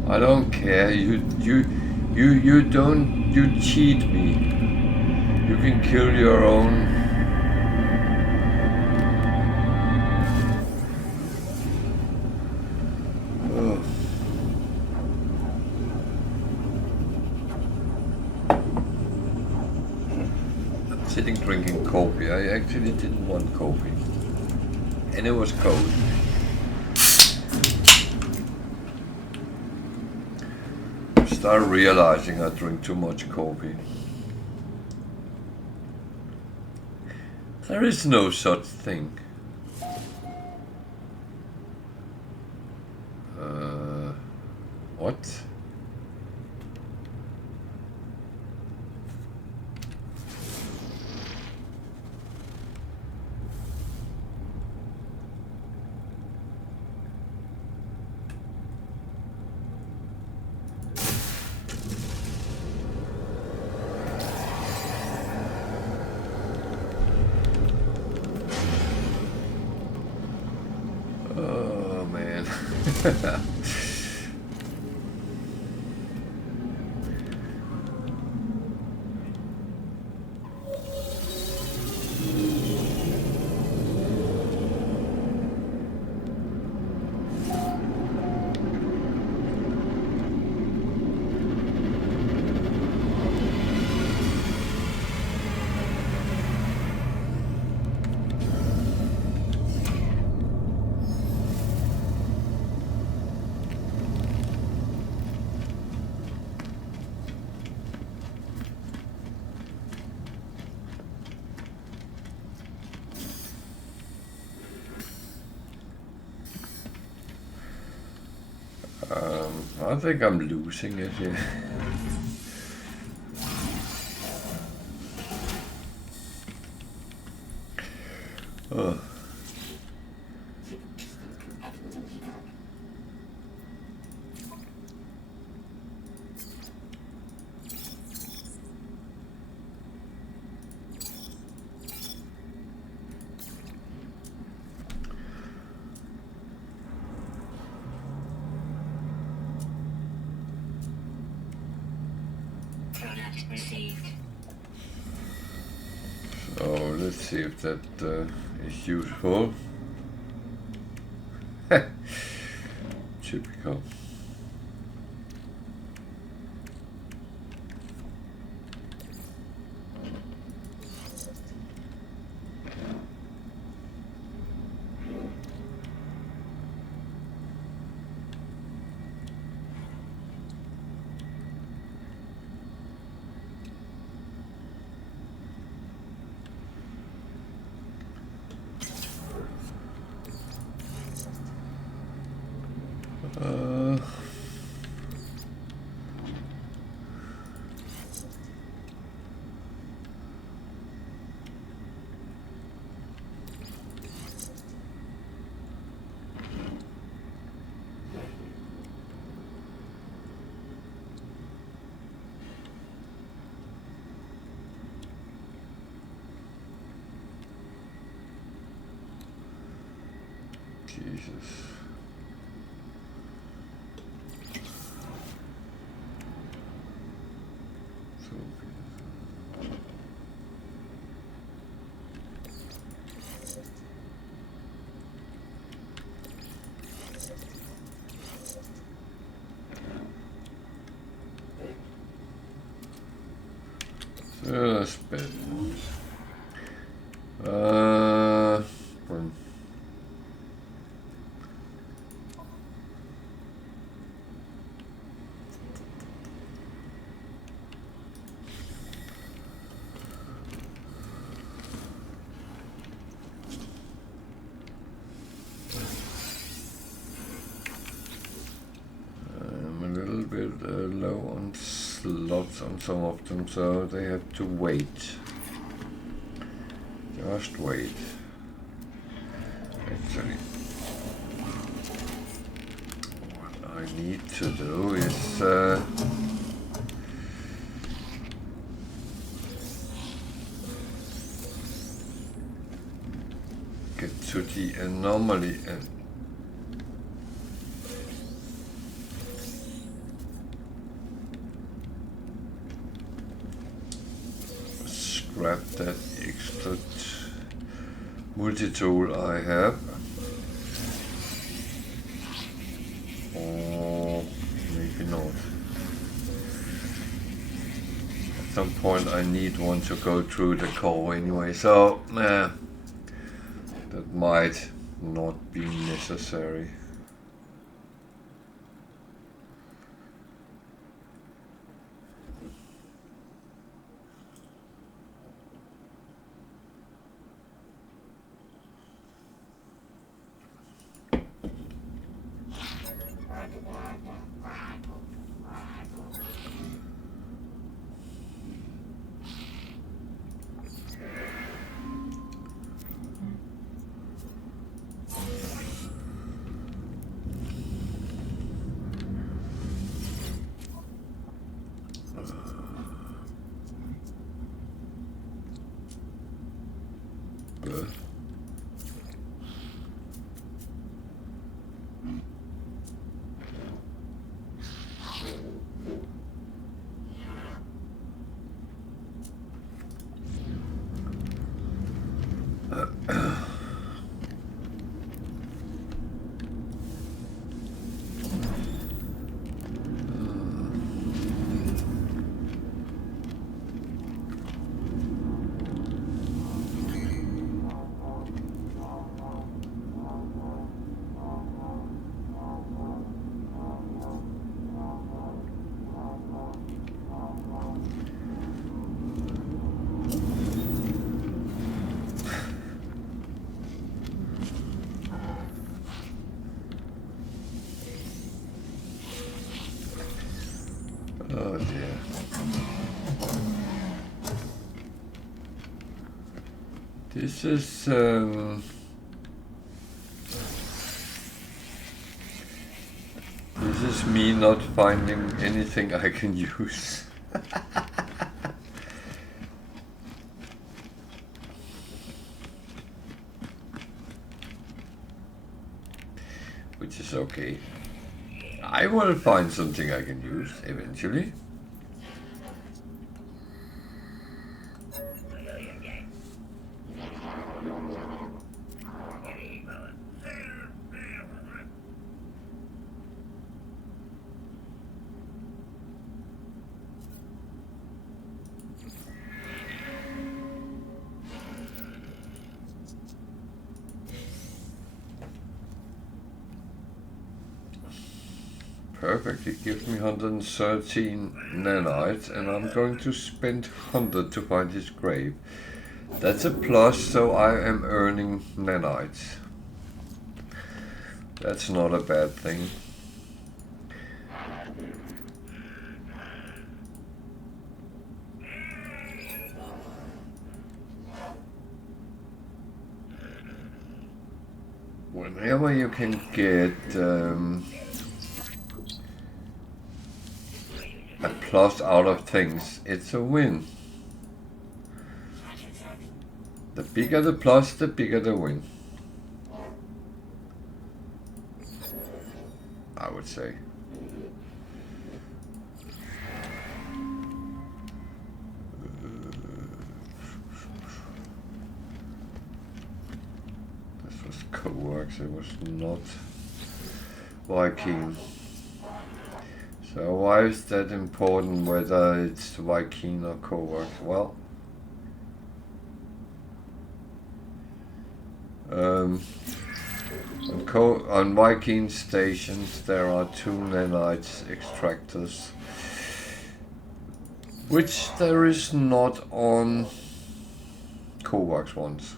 I don't care. You don't. You cheat me. You can kill your own. Ugh. I'm sitting drinking coffee. I actually didn't want coffee, and it was cold. Start realizing I drink too much coffee. There is no such thing. I think I'm losing it here. Oh. Product received. So let's see if that is useful. Typical. Jesus. That's bad. I'm a little bit low on slots on some of them, so they have to wait. Just wait. Actually, what I need to do is get to the anomaly and scrap that extra multi-tool I have. Or maybe not. At some point I need one to go through the core anyway, so that might not be necessary. This is me not finding anything I can use. Which is okay. I will find something I can use eventually. Perfect, it gives me 113 nanites, and I'm going to spend 100 to find his grave. That's a plus, so I am earning nanites. That's not a bad thing. Whenever you can get a plus out of things, it's a win. The bigger the plus, the bigger the win, I would say. This was coworks, it was not Viking. So why is that important whether it's Viking or coworks? Well, on Viking stations there are 2 nanites extractors, which there is not on coworks ones.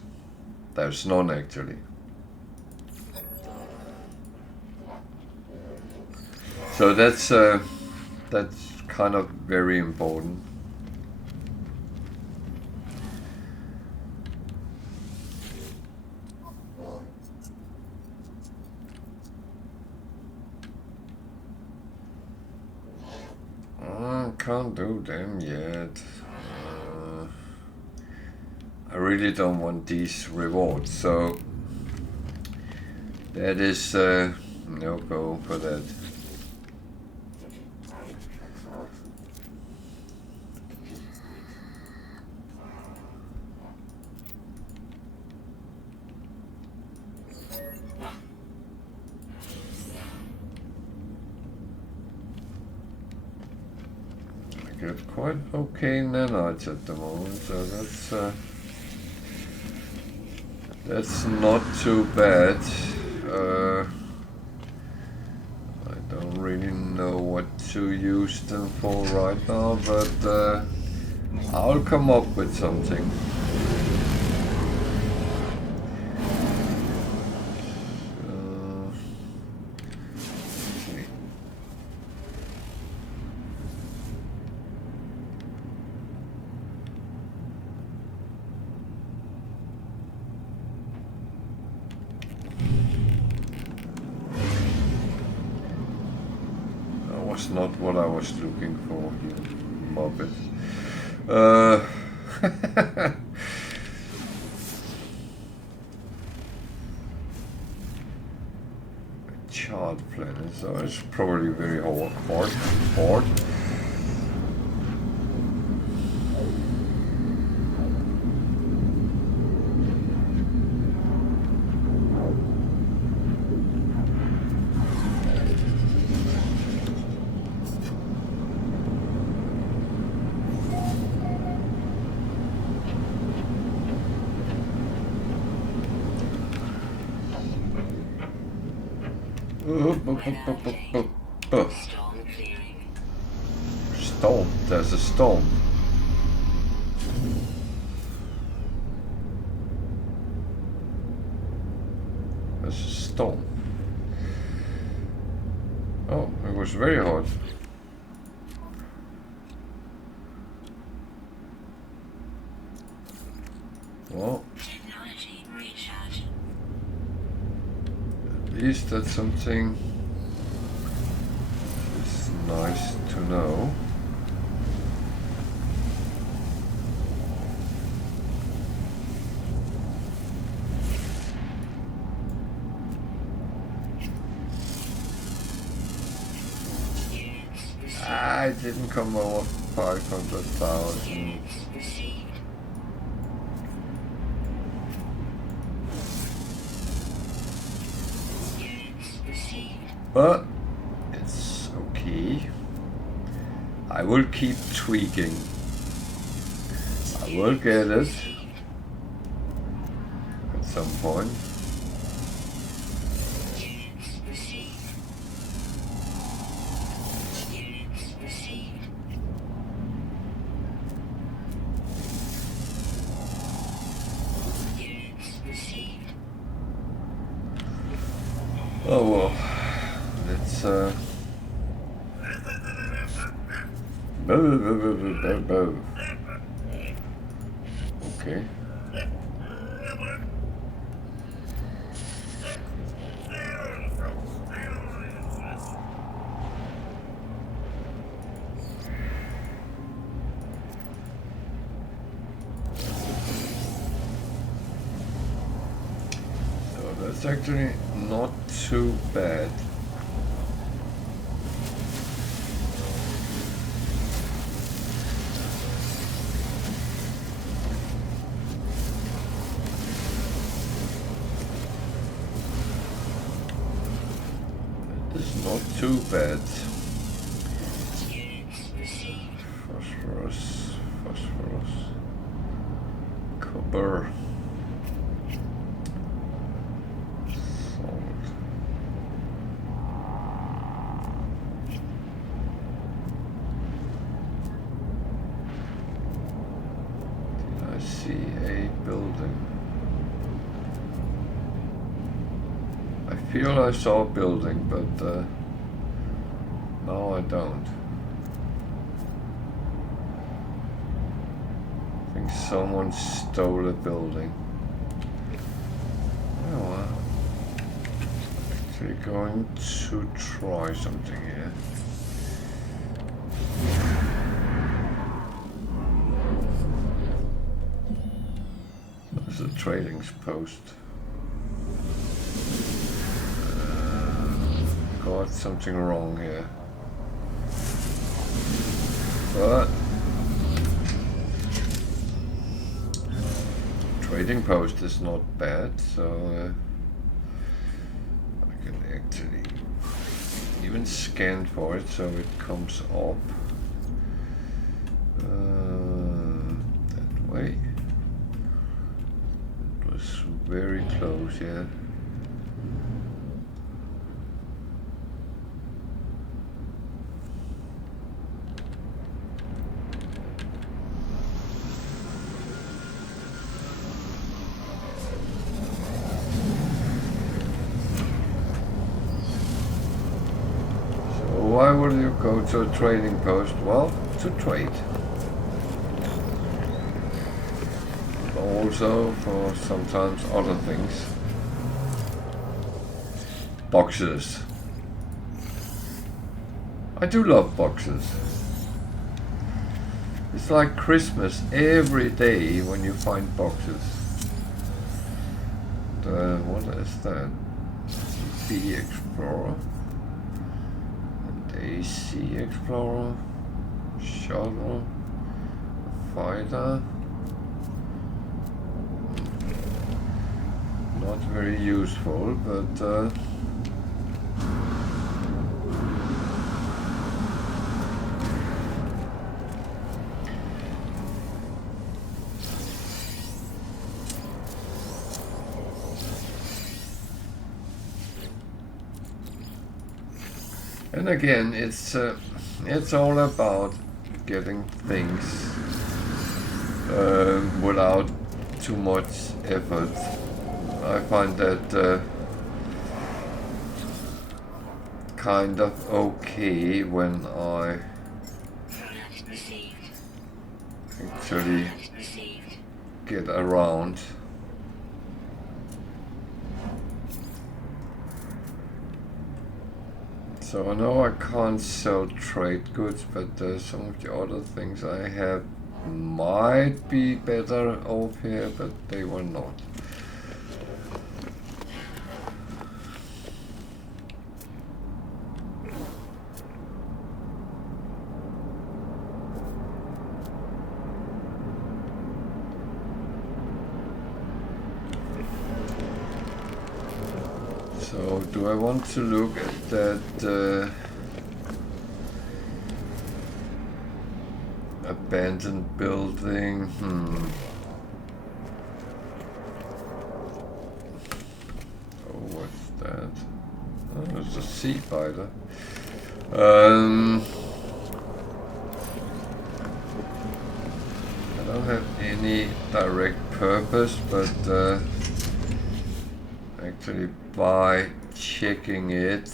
There's none actually. So that's kind of very important. I can't do them yet. I really don't want these rewards, so that is no go for that. Get quite okay nanites at the moment, so that's not too bad. I don't really know what to use them for right now, but I'll come up with something. Not what I was looking for, you muppet. Chart planet, so it's probably very hard. Storm, there's a storm. There's a storm. Oh, it was very hot. Well, least that's something it's nice to know. I didn't come over 500,000. But it's okay. I will keep tweaking. I will get it at some point. Oh well, let's okay. So that's actually not too bad. It's not too bad. Phosphorus, phosphorus, copper, salt. Did I see a building? I feel I saw a building, but now I don't. I think someone stole a building. Oh, well. Actually going to try something here. There's a trading post. Got something wrong here. But trading post is not bad, so I can actually even scan for it so it comes up that way. It was very close, yeah. Why would you go to a trading post? Well, to trade. But also for sometimes other things. Boxes. I do love boxes. It's like Christmas every day when you find boxes. What is that? B Explorer. AC Explorer, Shuttle, Fighter. Not very useful, but and again, it's all about getting things without too much effort. I find that kind of okay when I actually get around. So I know I can't sell trade goods, but some of the other things I have might be better off here, but they were not. So do I want to look at that abandoned building? Oh, what's that? Oh, it's a sea fighter. I don't have any direct purpose, but actually by checking it,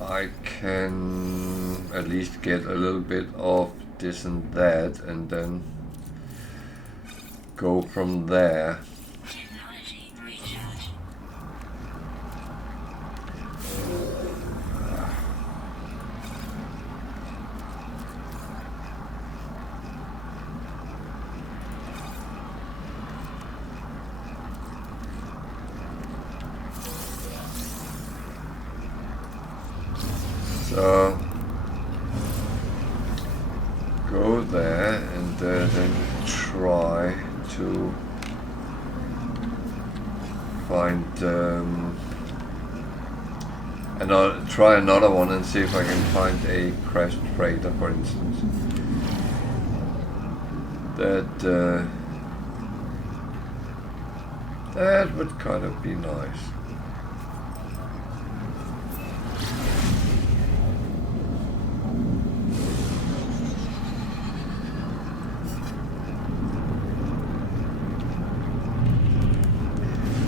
I can at least get a little bit of this and that, and then go from there. Technology recharge. So go there and then try to find and I'll try another one and see if I can find a crashed freighter, for instance. That would kind of be nice.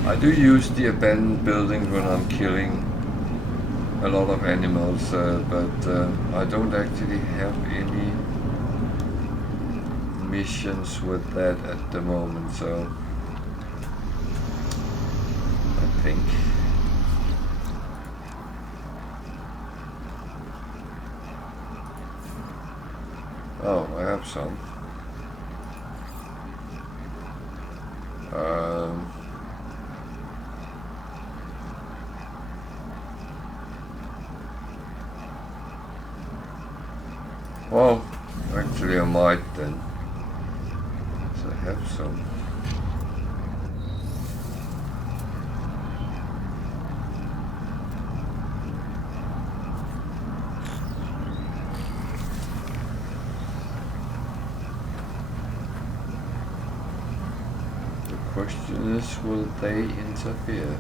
I do use the abandoned buildings when I'm killing a lot of animals, but I don't actually have any missions with that at the moment, so I think. Oh, I have some. Well, actually I might then. So I have some. The question is, will they interfere?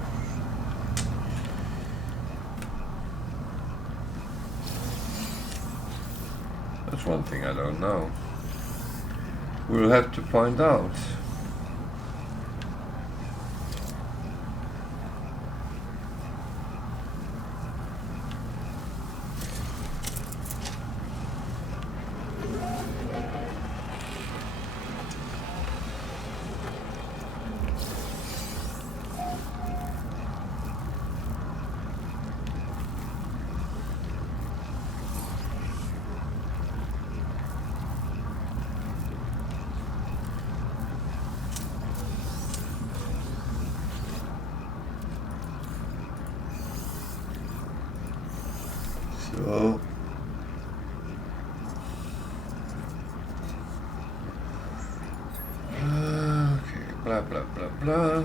That's one thing I don't know. We'll have to find out. So okay, blah blah blah blah.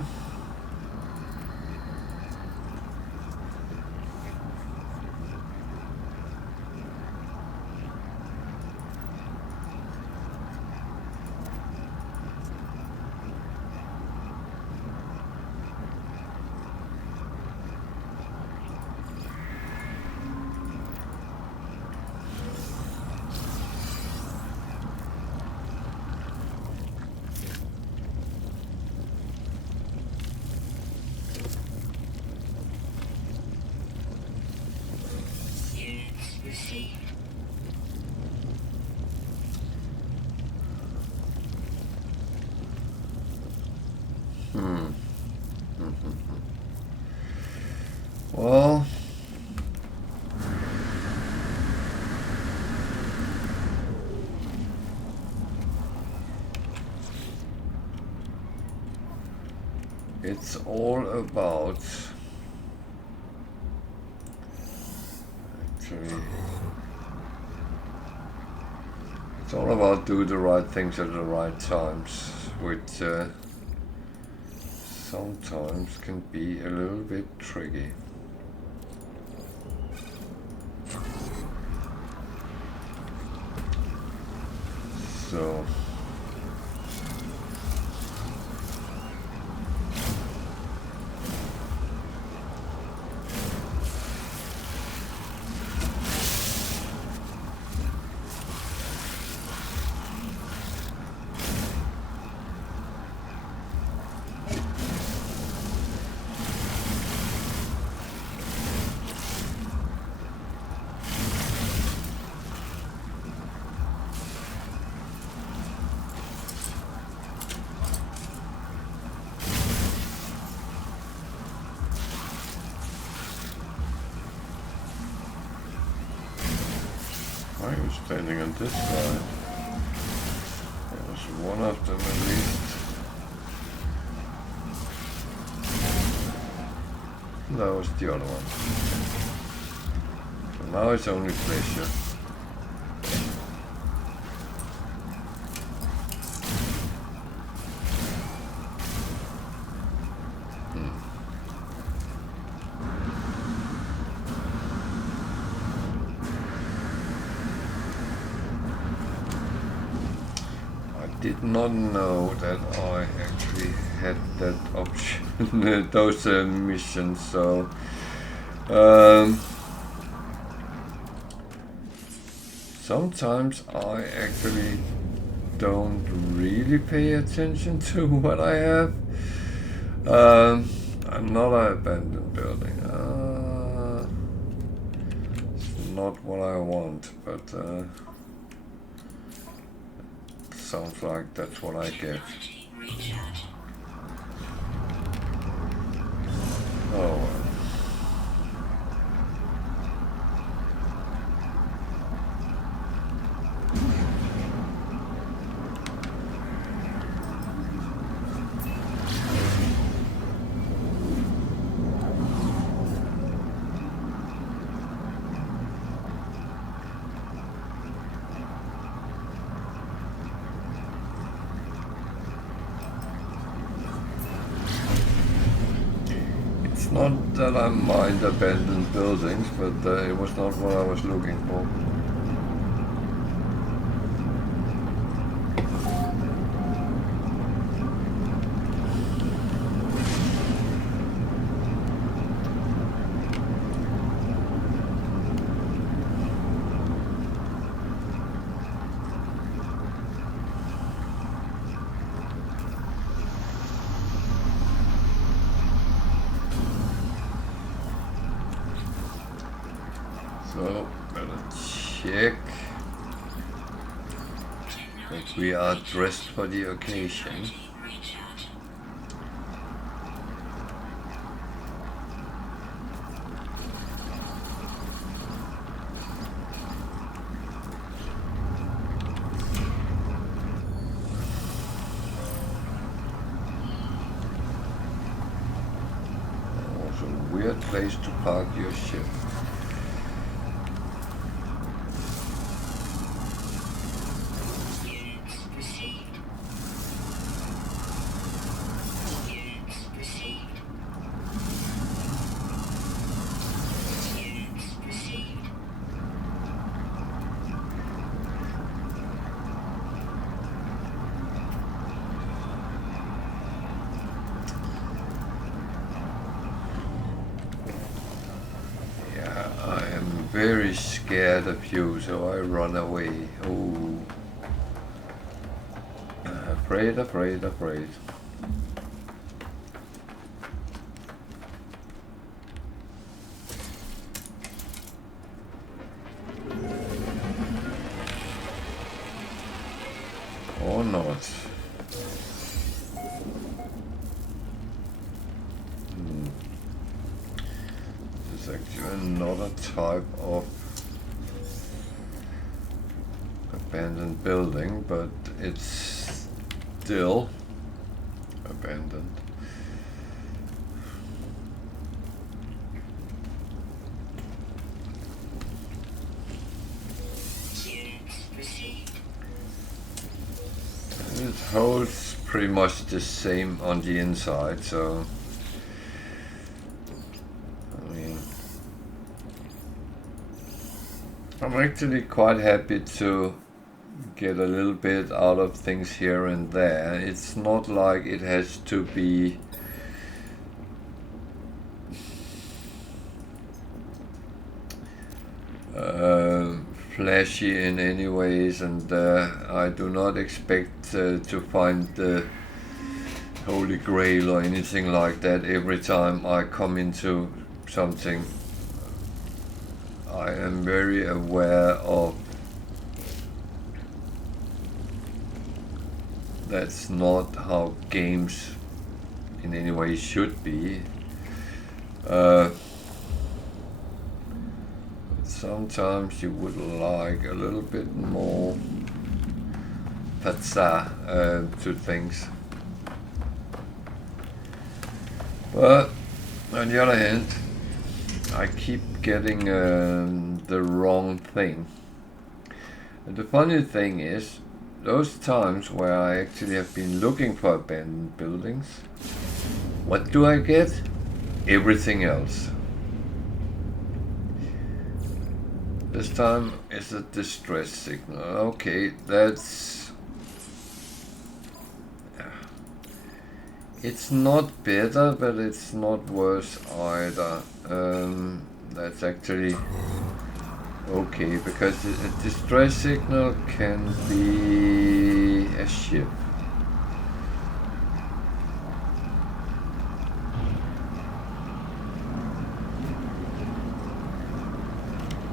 It's all about actually. It's all about do the right things at the right times, which sometimes can be a little bit tricky. So I was standing on this side. There was one of them at least. That was the other one. So now it's only pleasure. Did not know that I actually had that option, those missions, so sometimes I actually don't really pay attention to what I have. Another abandoned building. It's not what I want, but sounds like that's what I get. Oh well. Not that I mind abandoned buildings, but it was not what I was looking for. So, better check that we are dressed for the occasion. Also, weird place to park your ship. Very scared of you, so I run away. Oh, afraid, afraid, afraid. Or not. Another type of abandoned building, but it's still abandoned. it holds pretty much the same on the inside, so I mean, I'm actually quite happy to get a little bit out of things here and there. It's not like it has to be flashy in any ways, and I do not expect to find the Holy Grail or anything like that every time I come into something. I am very aware of that's not how games in any way should be. Sometimes you would like a little bit more piazza to things. But on the other hand, I keep getting the wrong thing. And the funny thing is, those times where I actually have been looking for abandoned buildings, what do I get? Everything else. This time it's a distress signal. Okay, that's... It's not better, but it's not worse either. That's actually okay, because a distress signal can be a ship.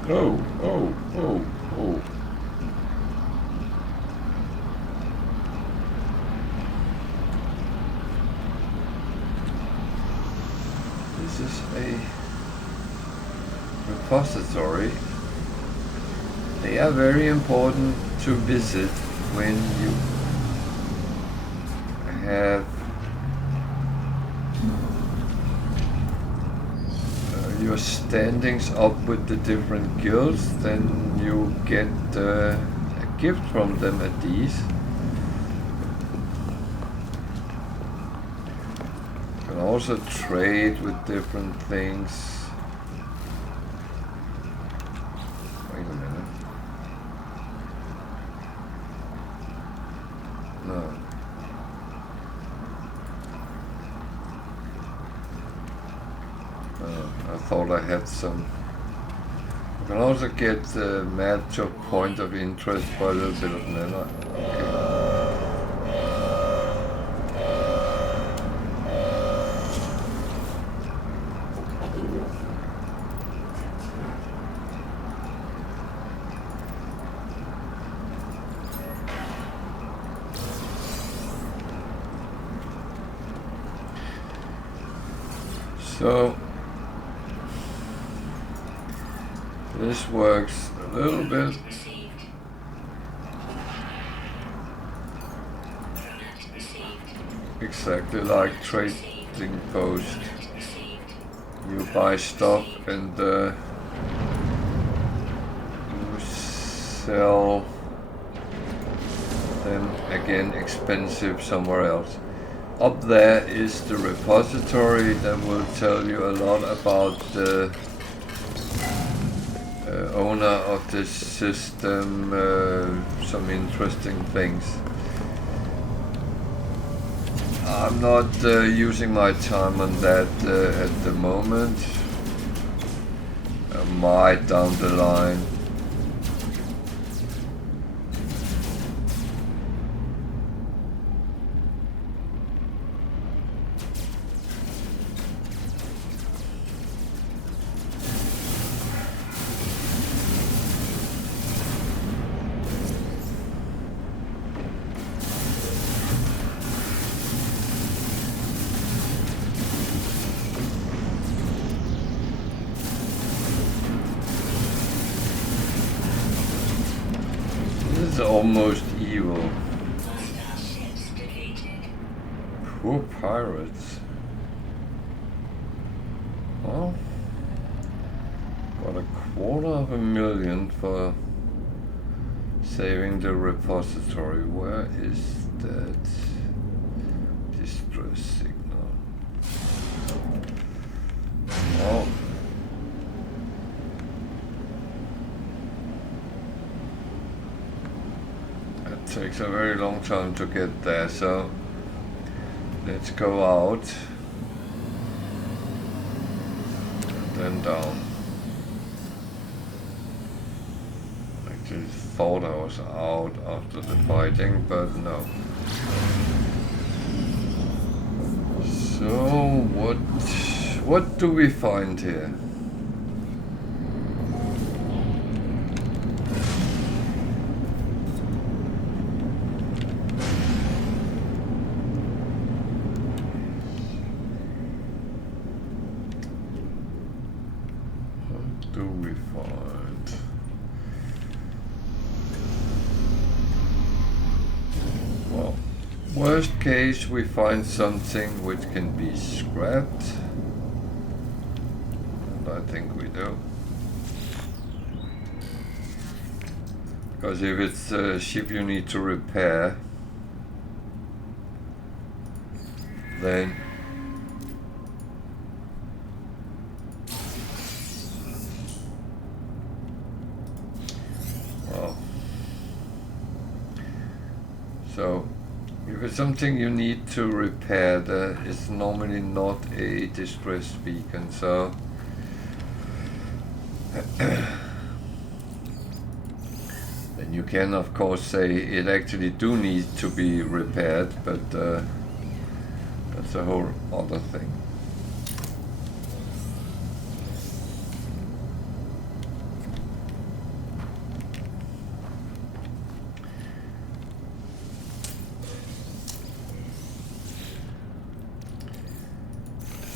Oh. This is a repository. They are very important to visit when you have your standings up with the different guilds. Then you get a gift from them at these. You can also trade with different things. Wait a minute. No. I thought I had some. You can also get mad to a point of interest for a little bit of mana. Okay. So this works a little bit exactly like trading post. You buy stuff and you sell them again expensive somewhere else. Up there is the repository that will tell you a lot about the owner of this system, some interesting things. I'm not using my time on that at the moment. I might down the line. This is almost evil. Poor pirates. Well, got $250,000 for Saving the repository. Where is that distress signal? Oh. It takes a very long time to get there, so let's go out and then down. Actually thought I was out after the fighting, but no. So what do we find here? What do we find? Well, worst case we find something which can be scrapped. And I think we do. Because if it's a ship you need to repair, then well, so if it's something you need to repair, there is normally not a distress beacon, so then you can of course say it actually do need to be repaired, but that's a whole other thing.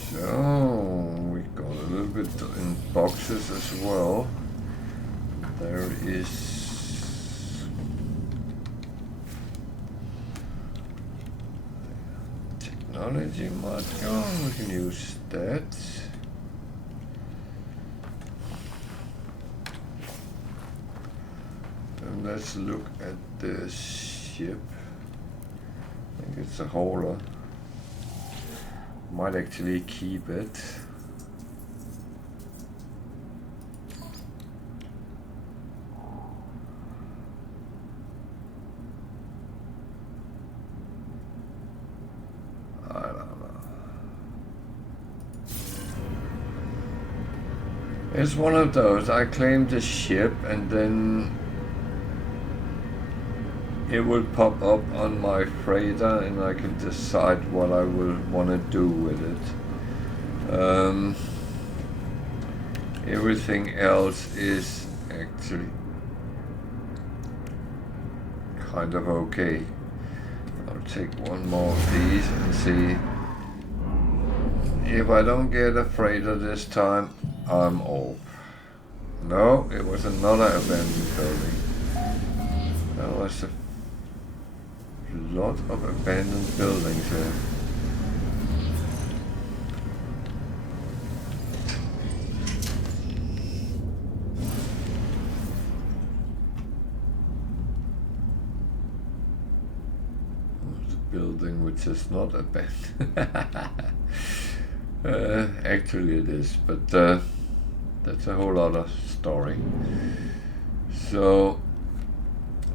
So we got a little bit in boxes as well. There is technology module, we can use that. And let's look at the ship. I think it's a hauler. Might actually keep it. I don't know. It's one of those. I claim the ship and then it will pop up on my freighter and I can decide what I will want to do with it. Everything else is actually kind of okay. I'll take one more of these and see. If I don't get a freighter this time, I'm off. No, it was another abandoned building. That was a lot of abandoned buildings here. There's a building which is not abandoned. Actually it is, but that's a whole other story. So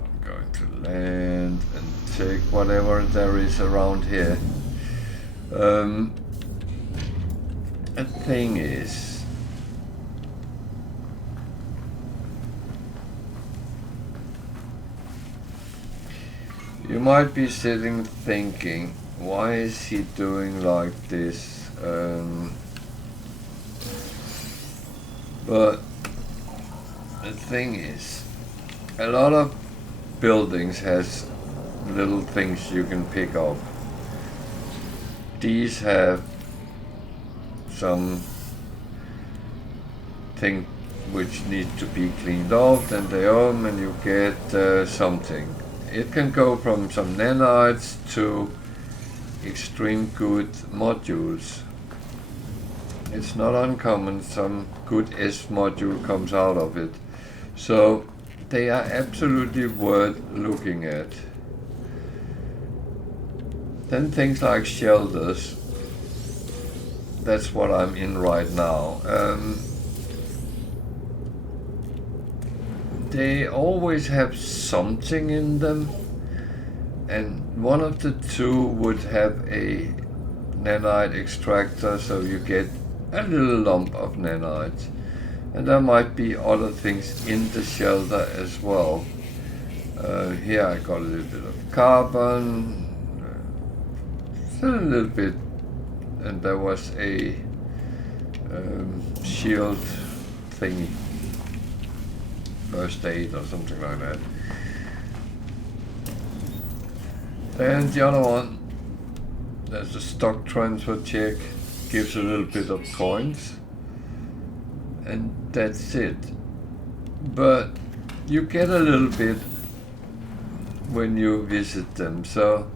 I'm going to land and take whatever there is around here. The thing is, you might be sitting thinking, why is he doing like this? But the thing is, a lot of buildings has little things you can pick up. These have some thing which need to be cleaned off, then they open and you get something. It can go from some nanites to extreme good modules. It's not uncommon, some good S module comes out of it. So they are absolutely worth looking at. Then things like shelters, that's what I'm in right now. They always have something in them, and one of the two would have a nanite extractor, so you get a little lump of nanite. And there might be other things in the shelter as well. Here I got a little bit of carbon, still a little bit, and there was a shield thingy, first aid or something like that. And the other one, there's a stock transfer check, gives a little bit of coins, and that's it. But you get a little bit when you visit them, so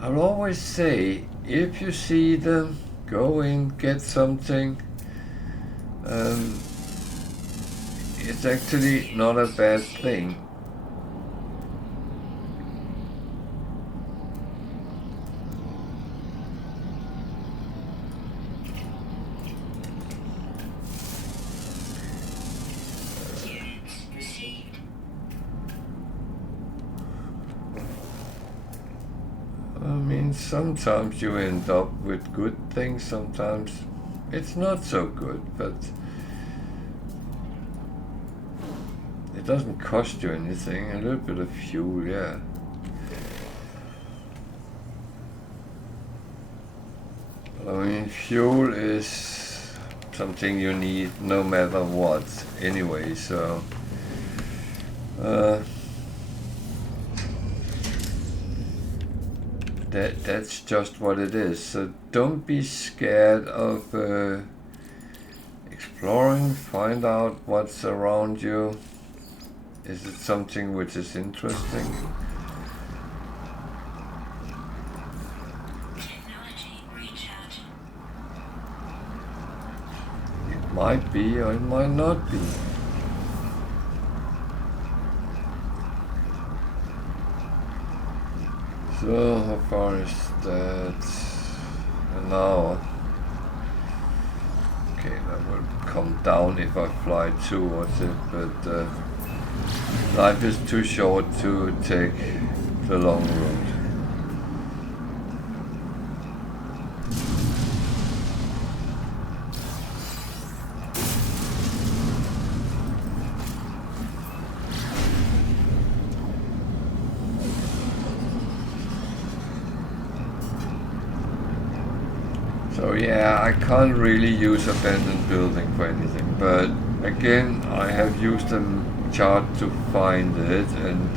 I'll always say, if you see them, go in, get something. It's actually not a bad thing. Sometimes you end up with good things, sometimes it's not so good, but it doesn't cost you anything. A little bit of fuel, yeah. I mean, fuel is something you need no matter what anyway, so that's just what it is. So don't be scared of exploring, find out what's around you. Is it something which is interesting? Technology recharge. It might be or it might not be. So how far is that? An hour. Okay, that will come down if I fly towards it, but life is too short to take the long road. So yeah, I can't really use abandoned building for anything, but again, I have used a chart to find it, and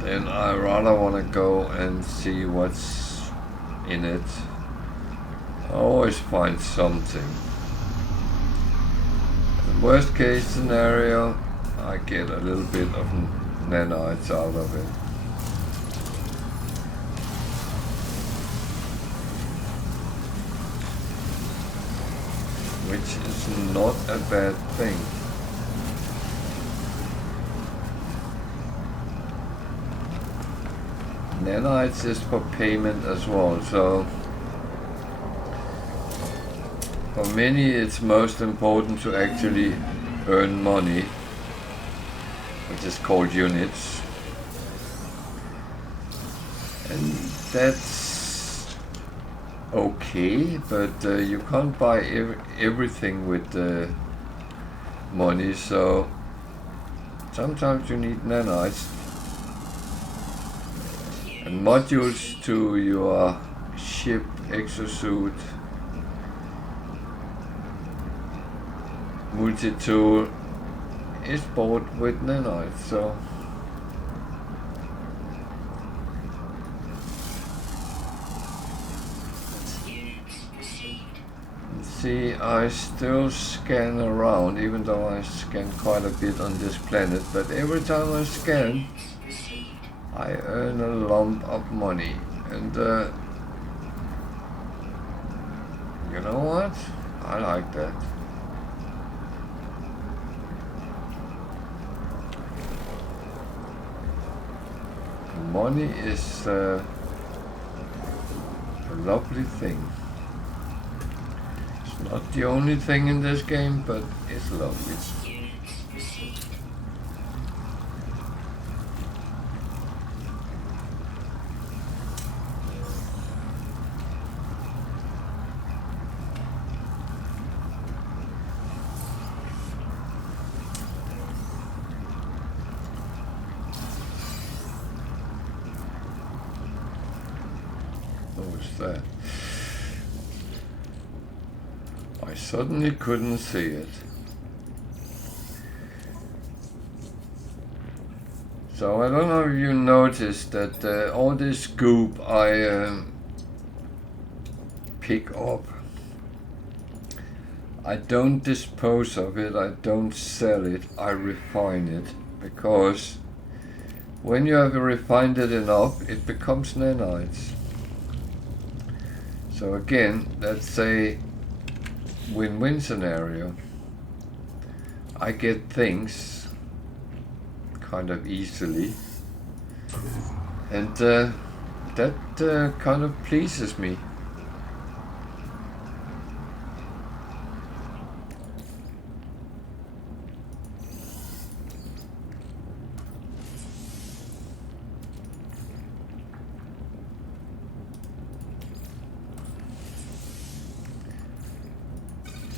then I rather want to go and see what's in it. I always find something. The worst case scenario, I get a little bit of nanites out of it. Which is not a bad thing. Nanites is for payment as well, so for many it's most important to actually earn money, which is called units, and that's okay, but you can't buy everything with money, so sometimes you need nanites and modules to your ship, Exosuit, multi-tool is bought with nanites, so see, I still scan around, even though I scan quite a bit on this planet, but every time I scan, I earn a lump of money, and you know what? I like that. money is a lovely thing. It's not the only thing in this game, but it's lovely. Units received. What was that? I suddenly couldn't see it. So I don't know if you noticed that all this goop I pick up, I don't dispose of it, I don't sell it, I refine it, because when you have refined it enough, it becomes nanites. So again, that's a win-win scenario. I get things kind of easily, and that kind of pleases me.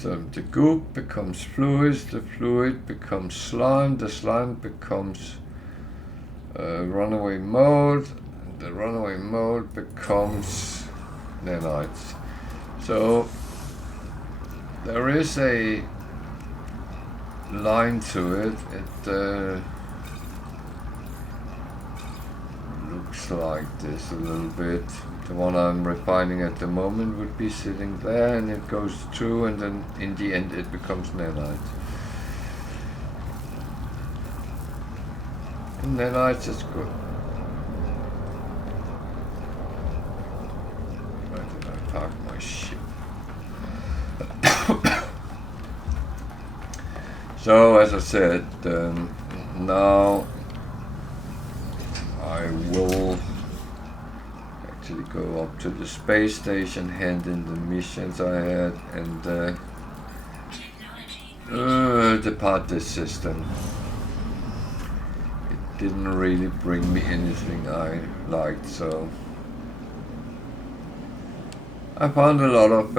So the goop becomes fluid, the fluid becomes slime, the slime becomes runaway mold, and the runaway mold becomes nanites. So there is a line to it. It looks like this a little bit. The one I'm refining at the moment would be sitting there, and it goes through, and then in the end it becomes nanite. And nanites is good. Where did I park my ship? So as I said, now I will actually go up to the space station, hand in the missions I had, and Technology. depart this system. It didn't really bring me anything I liked, so I found a lot of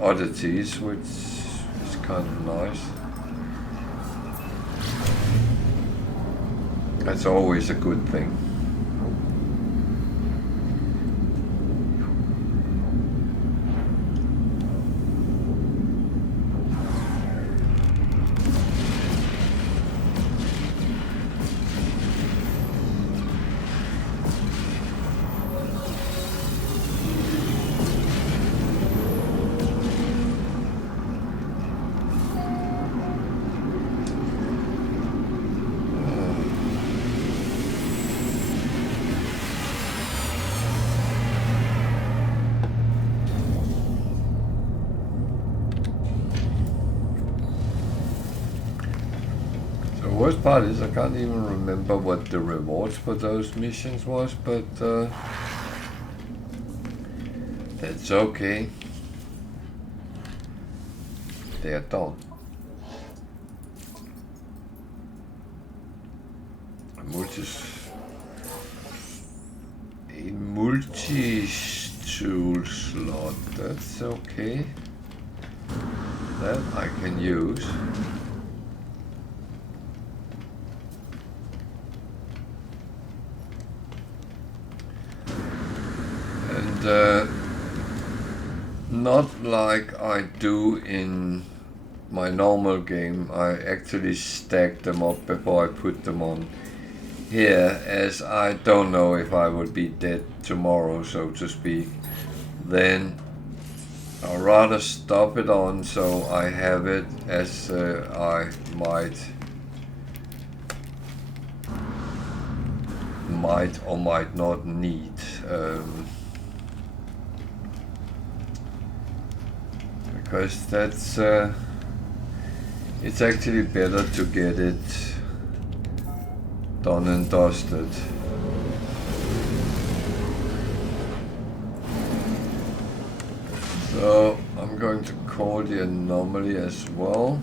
oddities, which is kind of nice. That's always a good thing. The worst part is I can't even remember what the rewards for those missions was, but that's okay. They are done. A multi-tool slot, that's okay. That I can use. And not like I do in my normal game. I actually stack them up before I put them on here, as I don't know if I would be dead tomorrow, so to speak. Then I'll rather stop it on so I have it, as I might or might not need. Because that's it's actually better to get it done and dusted. So I'm going to call the anomaly as well,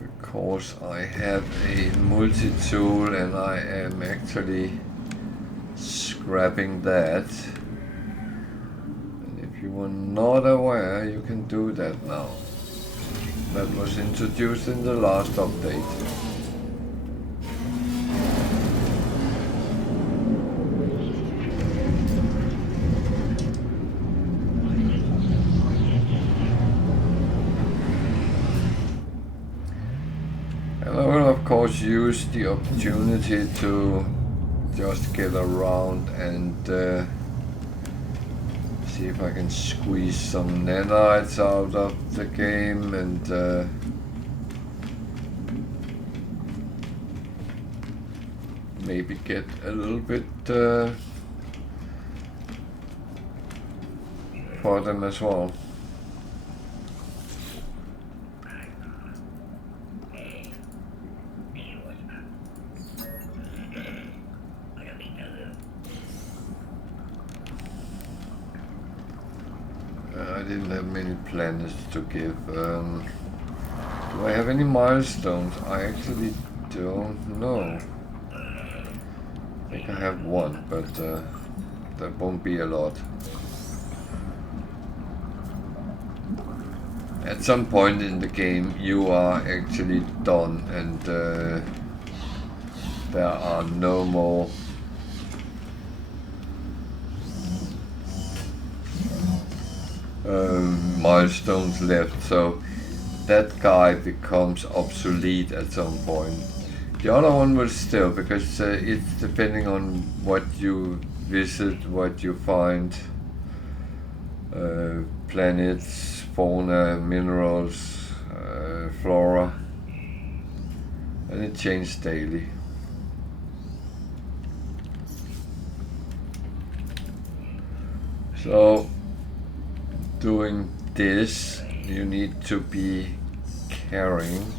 because I have a multi-tool and I am actually scrapping that. And if you were not aware, you can do that now. That was introduced in the last update. And I will of course use the opportunity to just get around and see if I can squeeze some nanites out of the game and maybe get a little bit for them as well. I didn't have many planets to give. Do I have any milestones? I actually don't know. I think I have one, but that won't be a lot. At some point in the game you are actually done and there are no more milestones left, so that guy becomes obsolete at some point. The other one will still, because it's depending on what you visit, what you find, planets, fauna, minerals, flora, and it changes daily. So doing this, you need to be carrying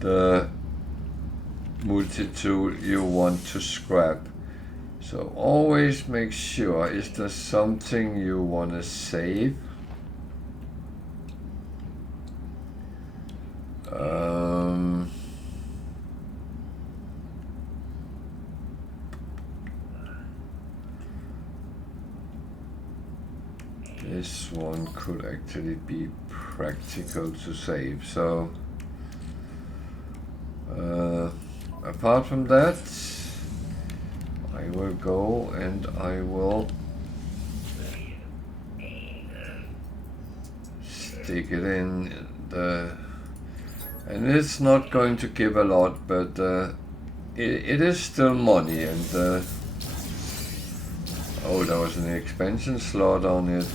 the multi-tool you want to scrap. So always make sure, is there something you want to save? This one could actually be practical to save, so apart from that, I will go and I will stick it in the, and it's not going to give a lot, but it is still money. And oh, there was an expansion slot on it.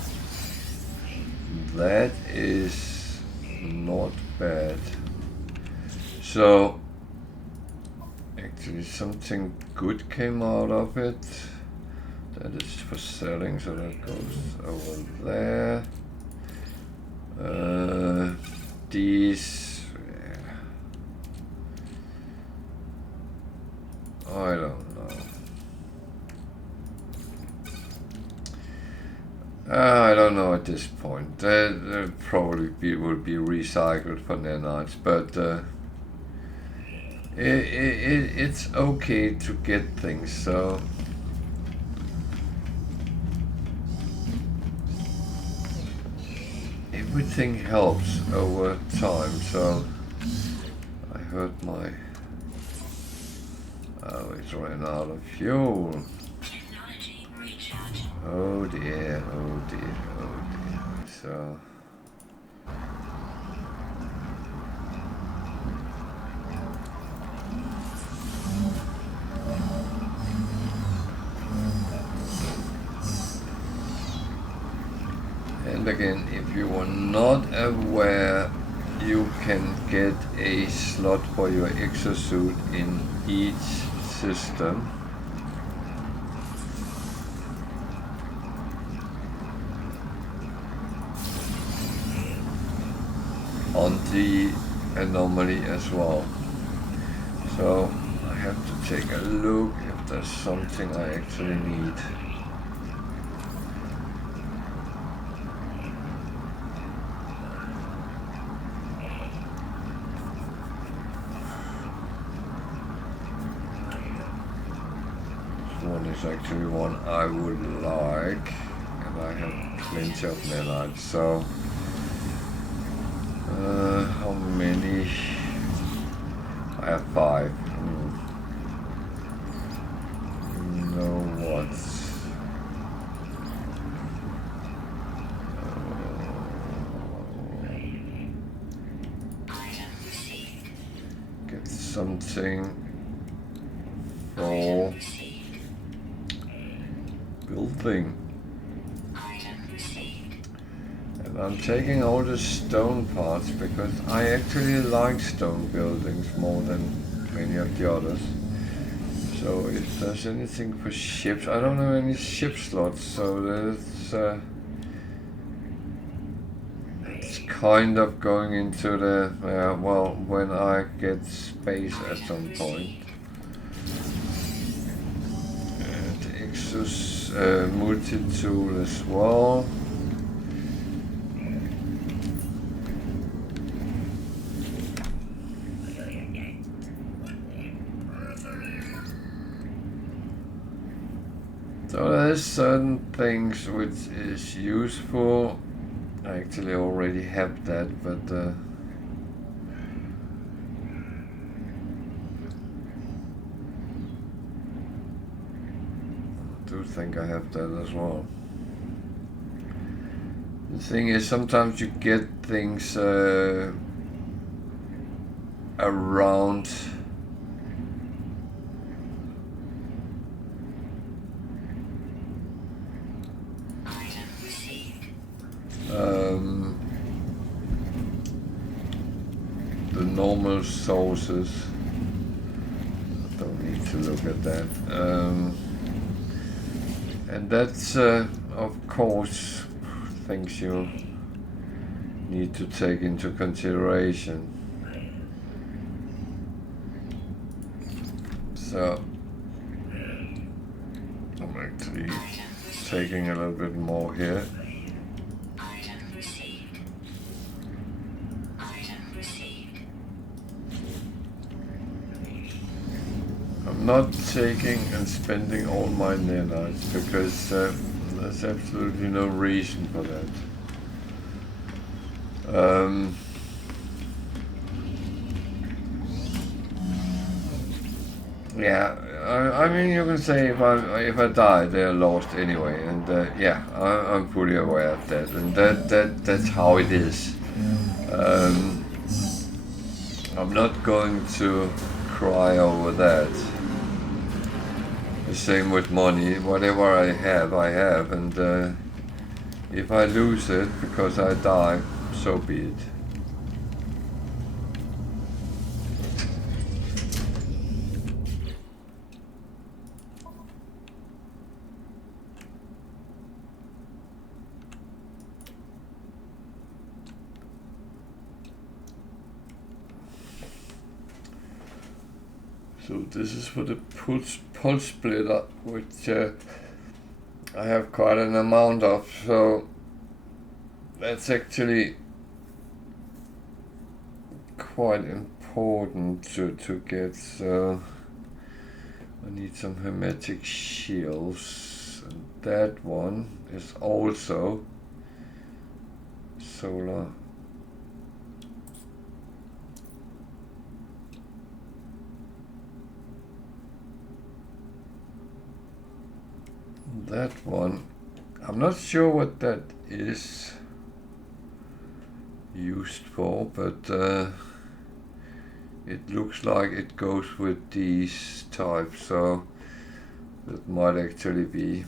That is not bad. So actually something good came out of it. That is for selling, so that goes over there. These, I don't know. I don't know at this point. They probably will be recycled for nanites, but it's okay to get things. So everything helps over time. So I heard my, oh, it ran out of fuel. Oh dear, oh dear, oh dear. So and again, if you are not aware, you can get a slot for your exosuit in each system. On the anomaly as well. So I have to take a look if there's something I actually need. is actually one I would like, and I have plenty of nanites. So, how many? I have 5. You know what? Get something for building. And I'm taking all the stone parts because I actually like stone buildings more than many of the others. So if there's anything for ships, I don't have any ship slots, so there's it's kind of going into the, well, when I get space at some point. And Exosuit multi-tool as well. So there's certain things which is useful. I actually already have that, but I do think I have that as well. The thing is, sometimes you get things around the normal sources. I don't need to look at that. And that's, of course, things you need to take into consideration. So, I'm actually taking a little bit more here. I'm not taking and spending all my nanites because there's absolutely no reason for that. Yeah, I mean, you can say if I die, they're lost anyway, and yeah, I'm fully aware of that, and that's how it is. I'm not going to cry over that. The same with money. Whatever I have, and if I lose it because I die, so be it. So this is for the pulse splitter, which I have quite an amount of, so that's actually quite important to get. So I need some hermetic shields, and that one is also solar. That one, I'm not sure what that is used for, but it looks like it goes with these types, so that might actually be.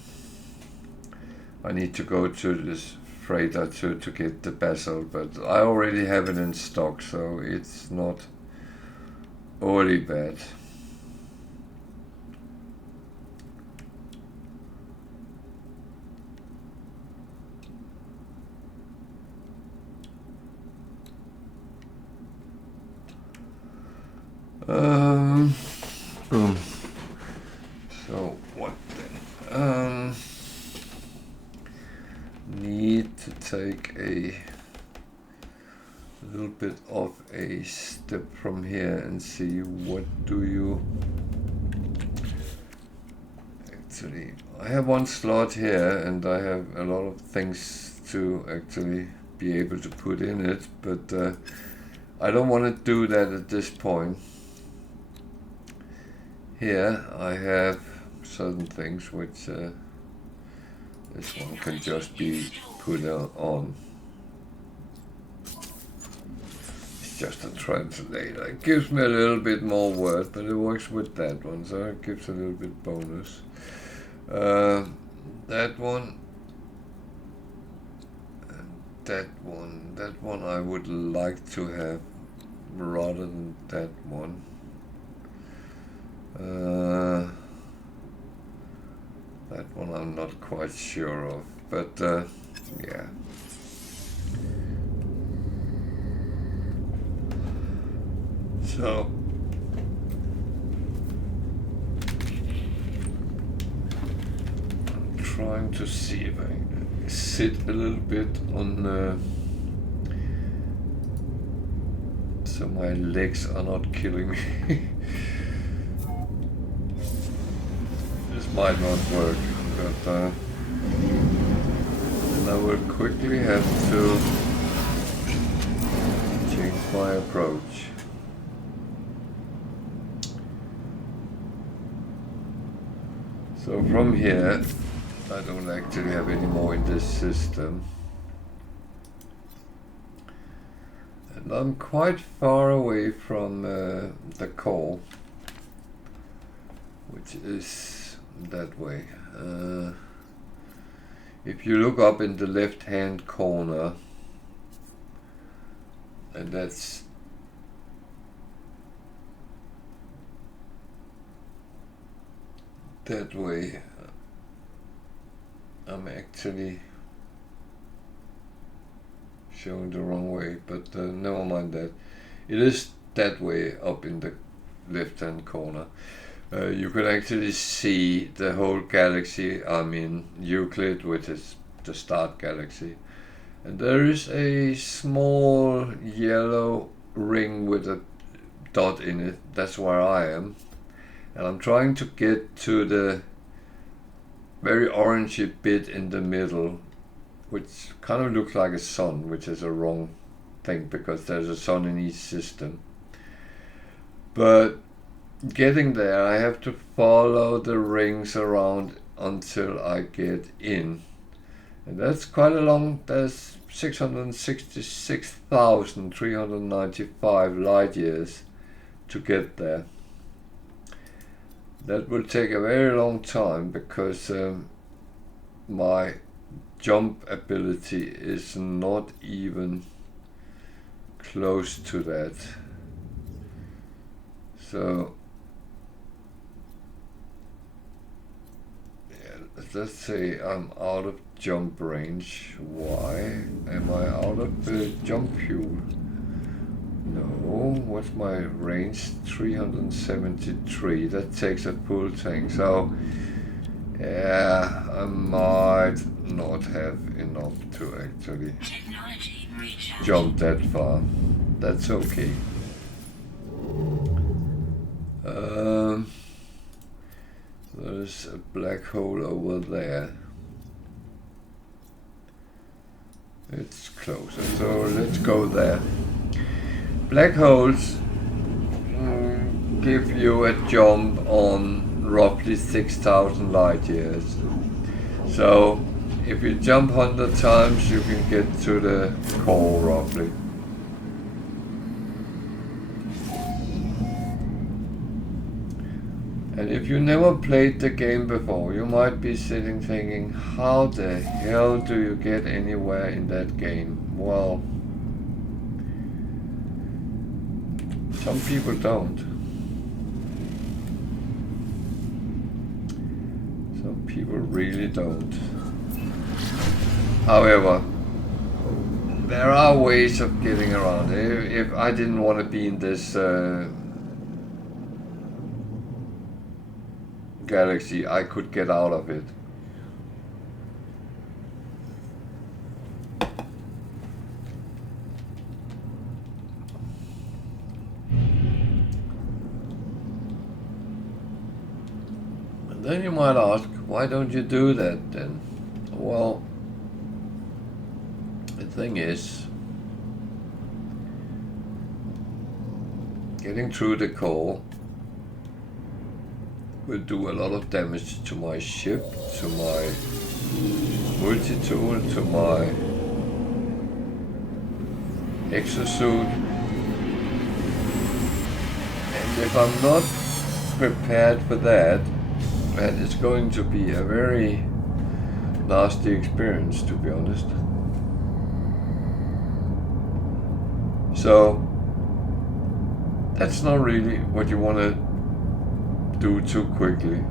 I need to go to this freighter to get the bezel, but I already have it in stock, so it's not overly bad. Boom. So what then? Need to take a little bit of a step from here and see what do you. actually. I have one slot here, and I have a lot of things to actually be able to put in it, but I don't want to do that at this point. Here I have certain things which this one can just be put on. It's just a translator. It gives me a little bit more word, but it works with that one, so it gives a little bit bonus. That one, and that one I would like to have rather than that one. That one I'm not quite sure of, but yeah. So I'm trying to see if I sit a little bit on so my legs are not killing me. This might not work, but then I will quickly have to change my approach. So from here, I don't actually have any more in this system. And I'm quite far away from the core, which is that way. If you look up in the left hand corner, and that's that way, I'm actually showing the wrong way, but never mind that. It is that way up in the left hand corner. You can actually see the whole galaxy, I mean Euclid, which is the start galaxy. And there is a small yellow ring with a dot in it. That's where I am. And I'm trying to get to the very orangey bit in the middle, which kind of looks like a sun, which is a wrong thing because there's a sun in each system. But getting there, I have to follow the rings around until I get in. And that's quite a long, there's 666,395 light years to get there. That will take a very long time because my jump ability is not even close to that. So yeah, let's say I'm out of jump range. Why am I out of jump fuel? No, what's my range? 373. That takes a full tank. So yeah, I might not have enough to actually jump that far. That's okay. There's a black hole over there. It's closer, so let's go there. Black holes give you a jump on roughly 6,000 light years. So if you jump 100 times, you can get to the core roughly. And if you never played the game before, you might be sitting thinking, how the hell do you get anywhere in that game? Well, some people don't. Some people really don't. However, there are ways of getting around. If I didn't want to be in this galaxy, I could get out of it. Then you might ask, why don't you do that then? Well, the thing is, getting through the core will do a lot of damage to my ship, to my multi-tool, to my exosuit. And if I'm not prepared for that, then it's going to be a very nasty experience, to be honest. So that's not really what you want to do too quickly.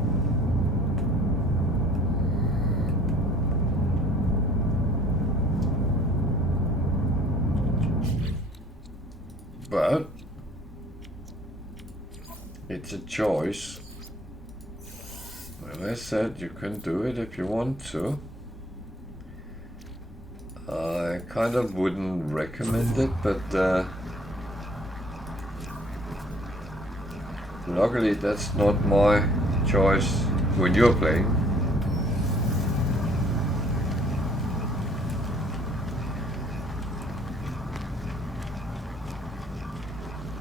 But it's a choice. Well, as I said, you can do it if you want to. I kind of wouldn't recommend it, but luckily that's not my choice when you're playing.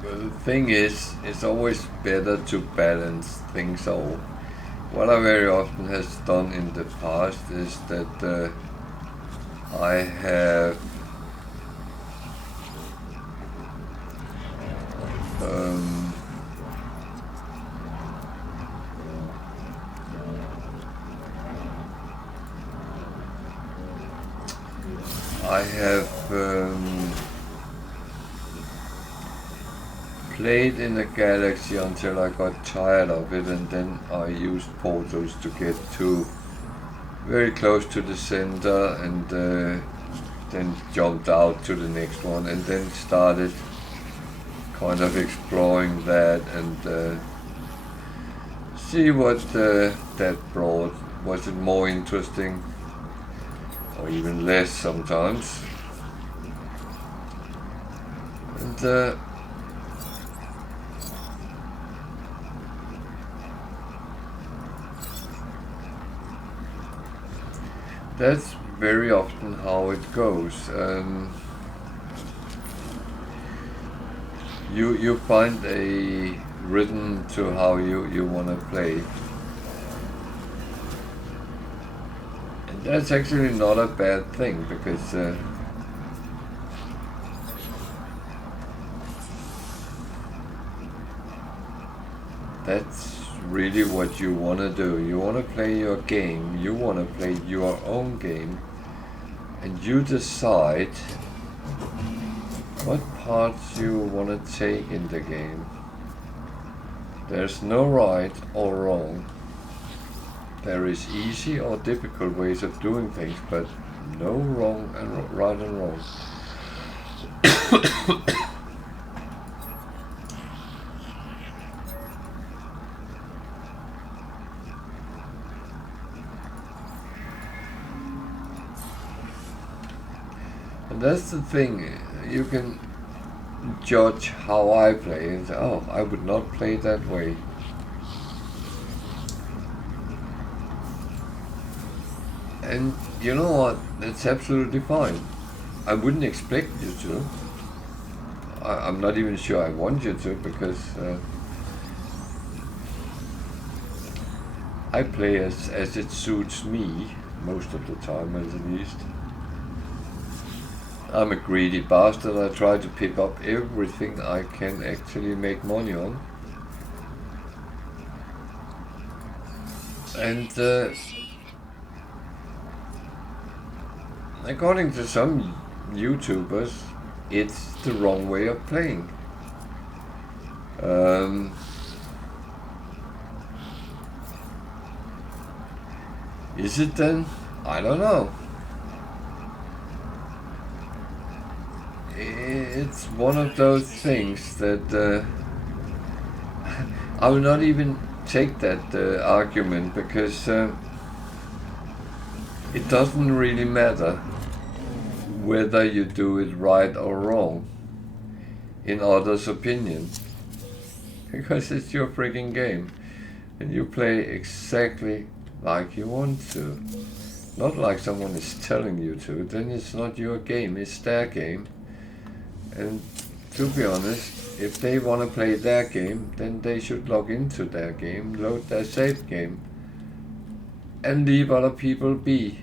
But the thing is, it's always better to balance things out. What I very often has done in the past is that I have played in the galaxy until I got tired of it, and then I used portals to get to very close to the center, and then jumped out to the next one, and then started kind of exploring that and see what that brought. Was it more interesting or even less sometimes? And that's very often how it goes. You find a rhythm to how you want to play. And that's actually not a bad thing, because that's really what you want to do. You want to play your game, you want to play your own game, and you decide what parts you want to take in the game. There's no right or wrong. There is easy or difficult ways of doing things, but no wrong and right and wrong. And that's the thing, you can judge how I play and say, oh, I would not play that way. And you know what, that's absolutely fine. I wouldn't expect you to. I'm not even sure I want you to, because I play as it suits me, most of the time at least. I'm a greedy bastard. I try to pick up everything I can actually make money on. And according to some YouTubers, it's the wrong way of playing. Is it then? I don't know. It's one of those things that I will not even take that argument, because it doesn't really matter whether you do it right or wrong in others' opinion, because it's your freaking game. And you play exactly like you want to. Not like someone is telling you to. Then it's not your game, it's their game. And to be honest, if they want to play their game, then they should log into their game, load their save game, and leave other people be.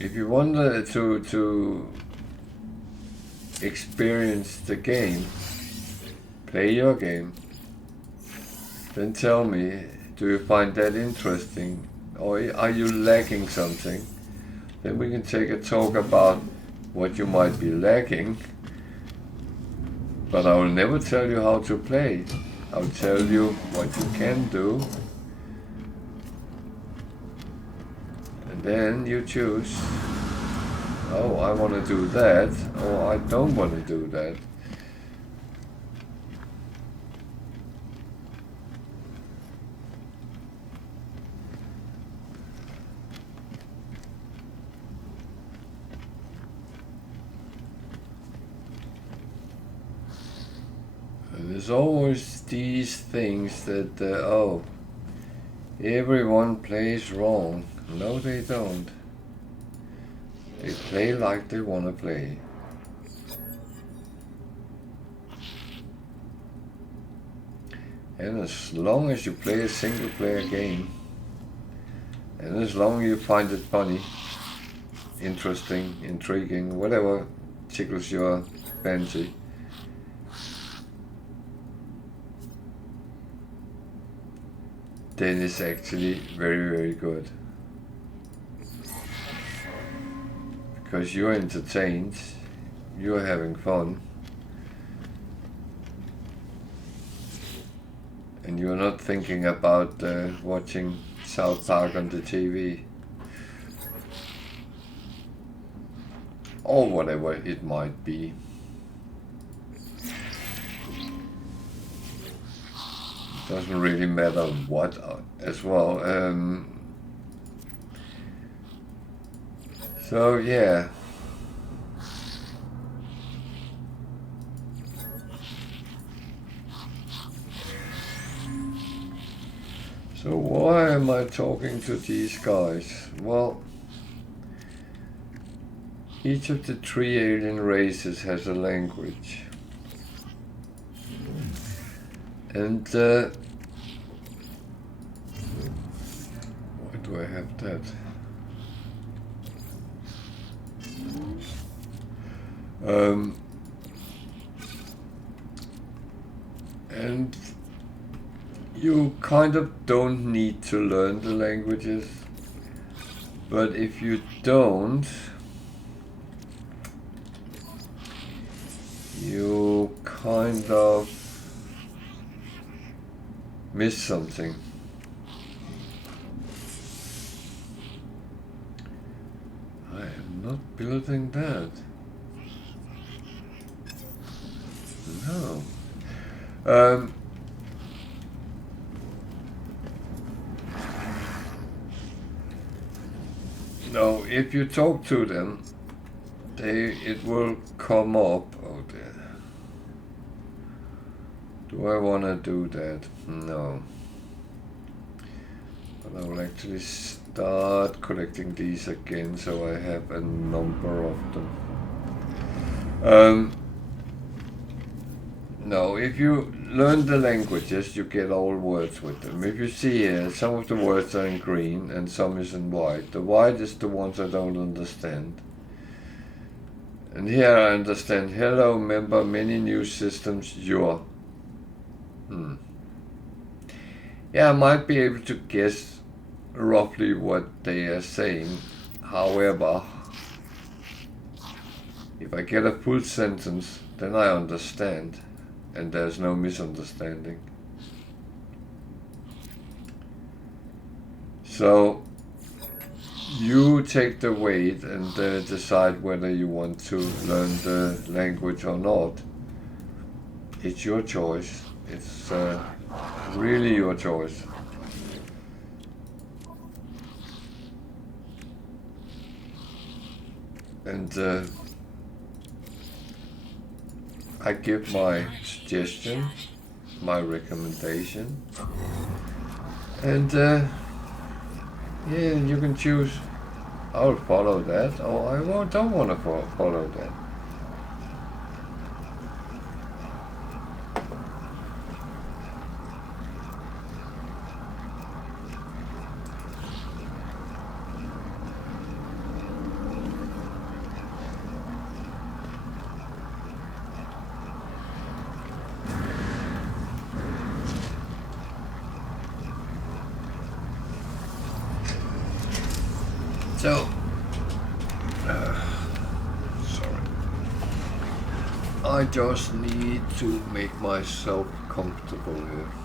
If you want to experience the game, play your game, then tell me, do you find that interesting, or are you lacking something? Then we can take a talk about what you might be lacking, but I will never tell you how to play. I'll tell you what you can do, and then you choose, oh, I want to do that, or I don't want to do that. There's always these things that, oh, everyone plays wrong. No, they don't. They play like they want to play. And as long as you play a single player game, and as long as you find it funny, interesting, intriguing, whatever tickles your fancy, then it's actually very, very good. Because you're entertained, you're having fun, and you're not thinking about watching South Park on the TV. Or whatever it might be. Doesn't really matter what as well. So yeah. So why am I talking to these guys? Well, each of the 3 alien races has a language. And why do I have that? And you kind of don't need to learn the languages, but if you don't, you kind of miss something. I am not building that. No. No, if you talk to them, it will come up. Oh dear. Do I want to do that? No. But I will actually start collecting these again so I have a number of them. No, if you learn the languages, you get all words with them. If you see here, some of the words are in green and some is in white. The white is the ones I don't understand. And here I understand, hello member, many new systems, your. Yeah, I might be able to guess roughly what they are saying. However, if I get a full sentence, then I understand. And there's no misunderstanding. So you take the weight and decide whether you want to learn the language or not. It's your choice. It's really your choice. And I give my suggestion, my recommendation, and yeah, you can choose. I'll follow that, or don't want to follow that. So, sorry. I just need to make myself comfortable here.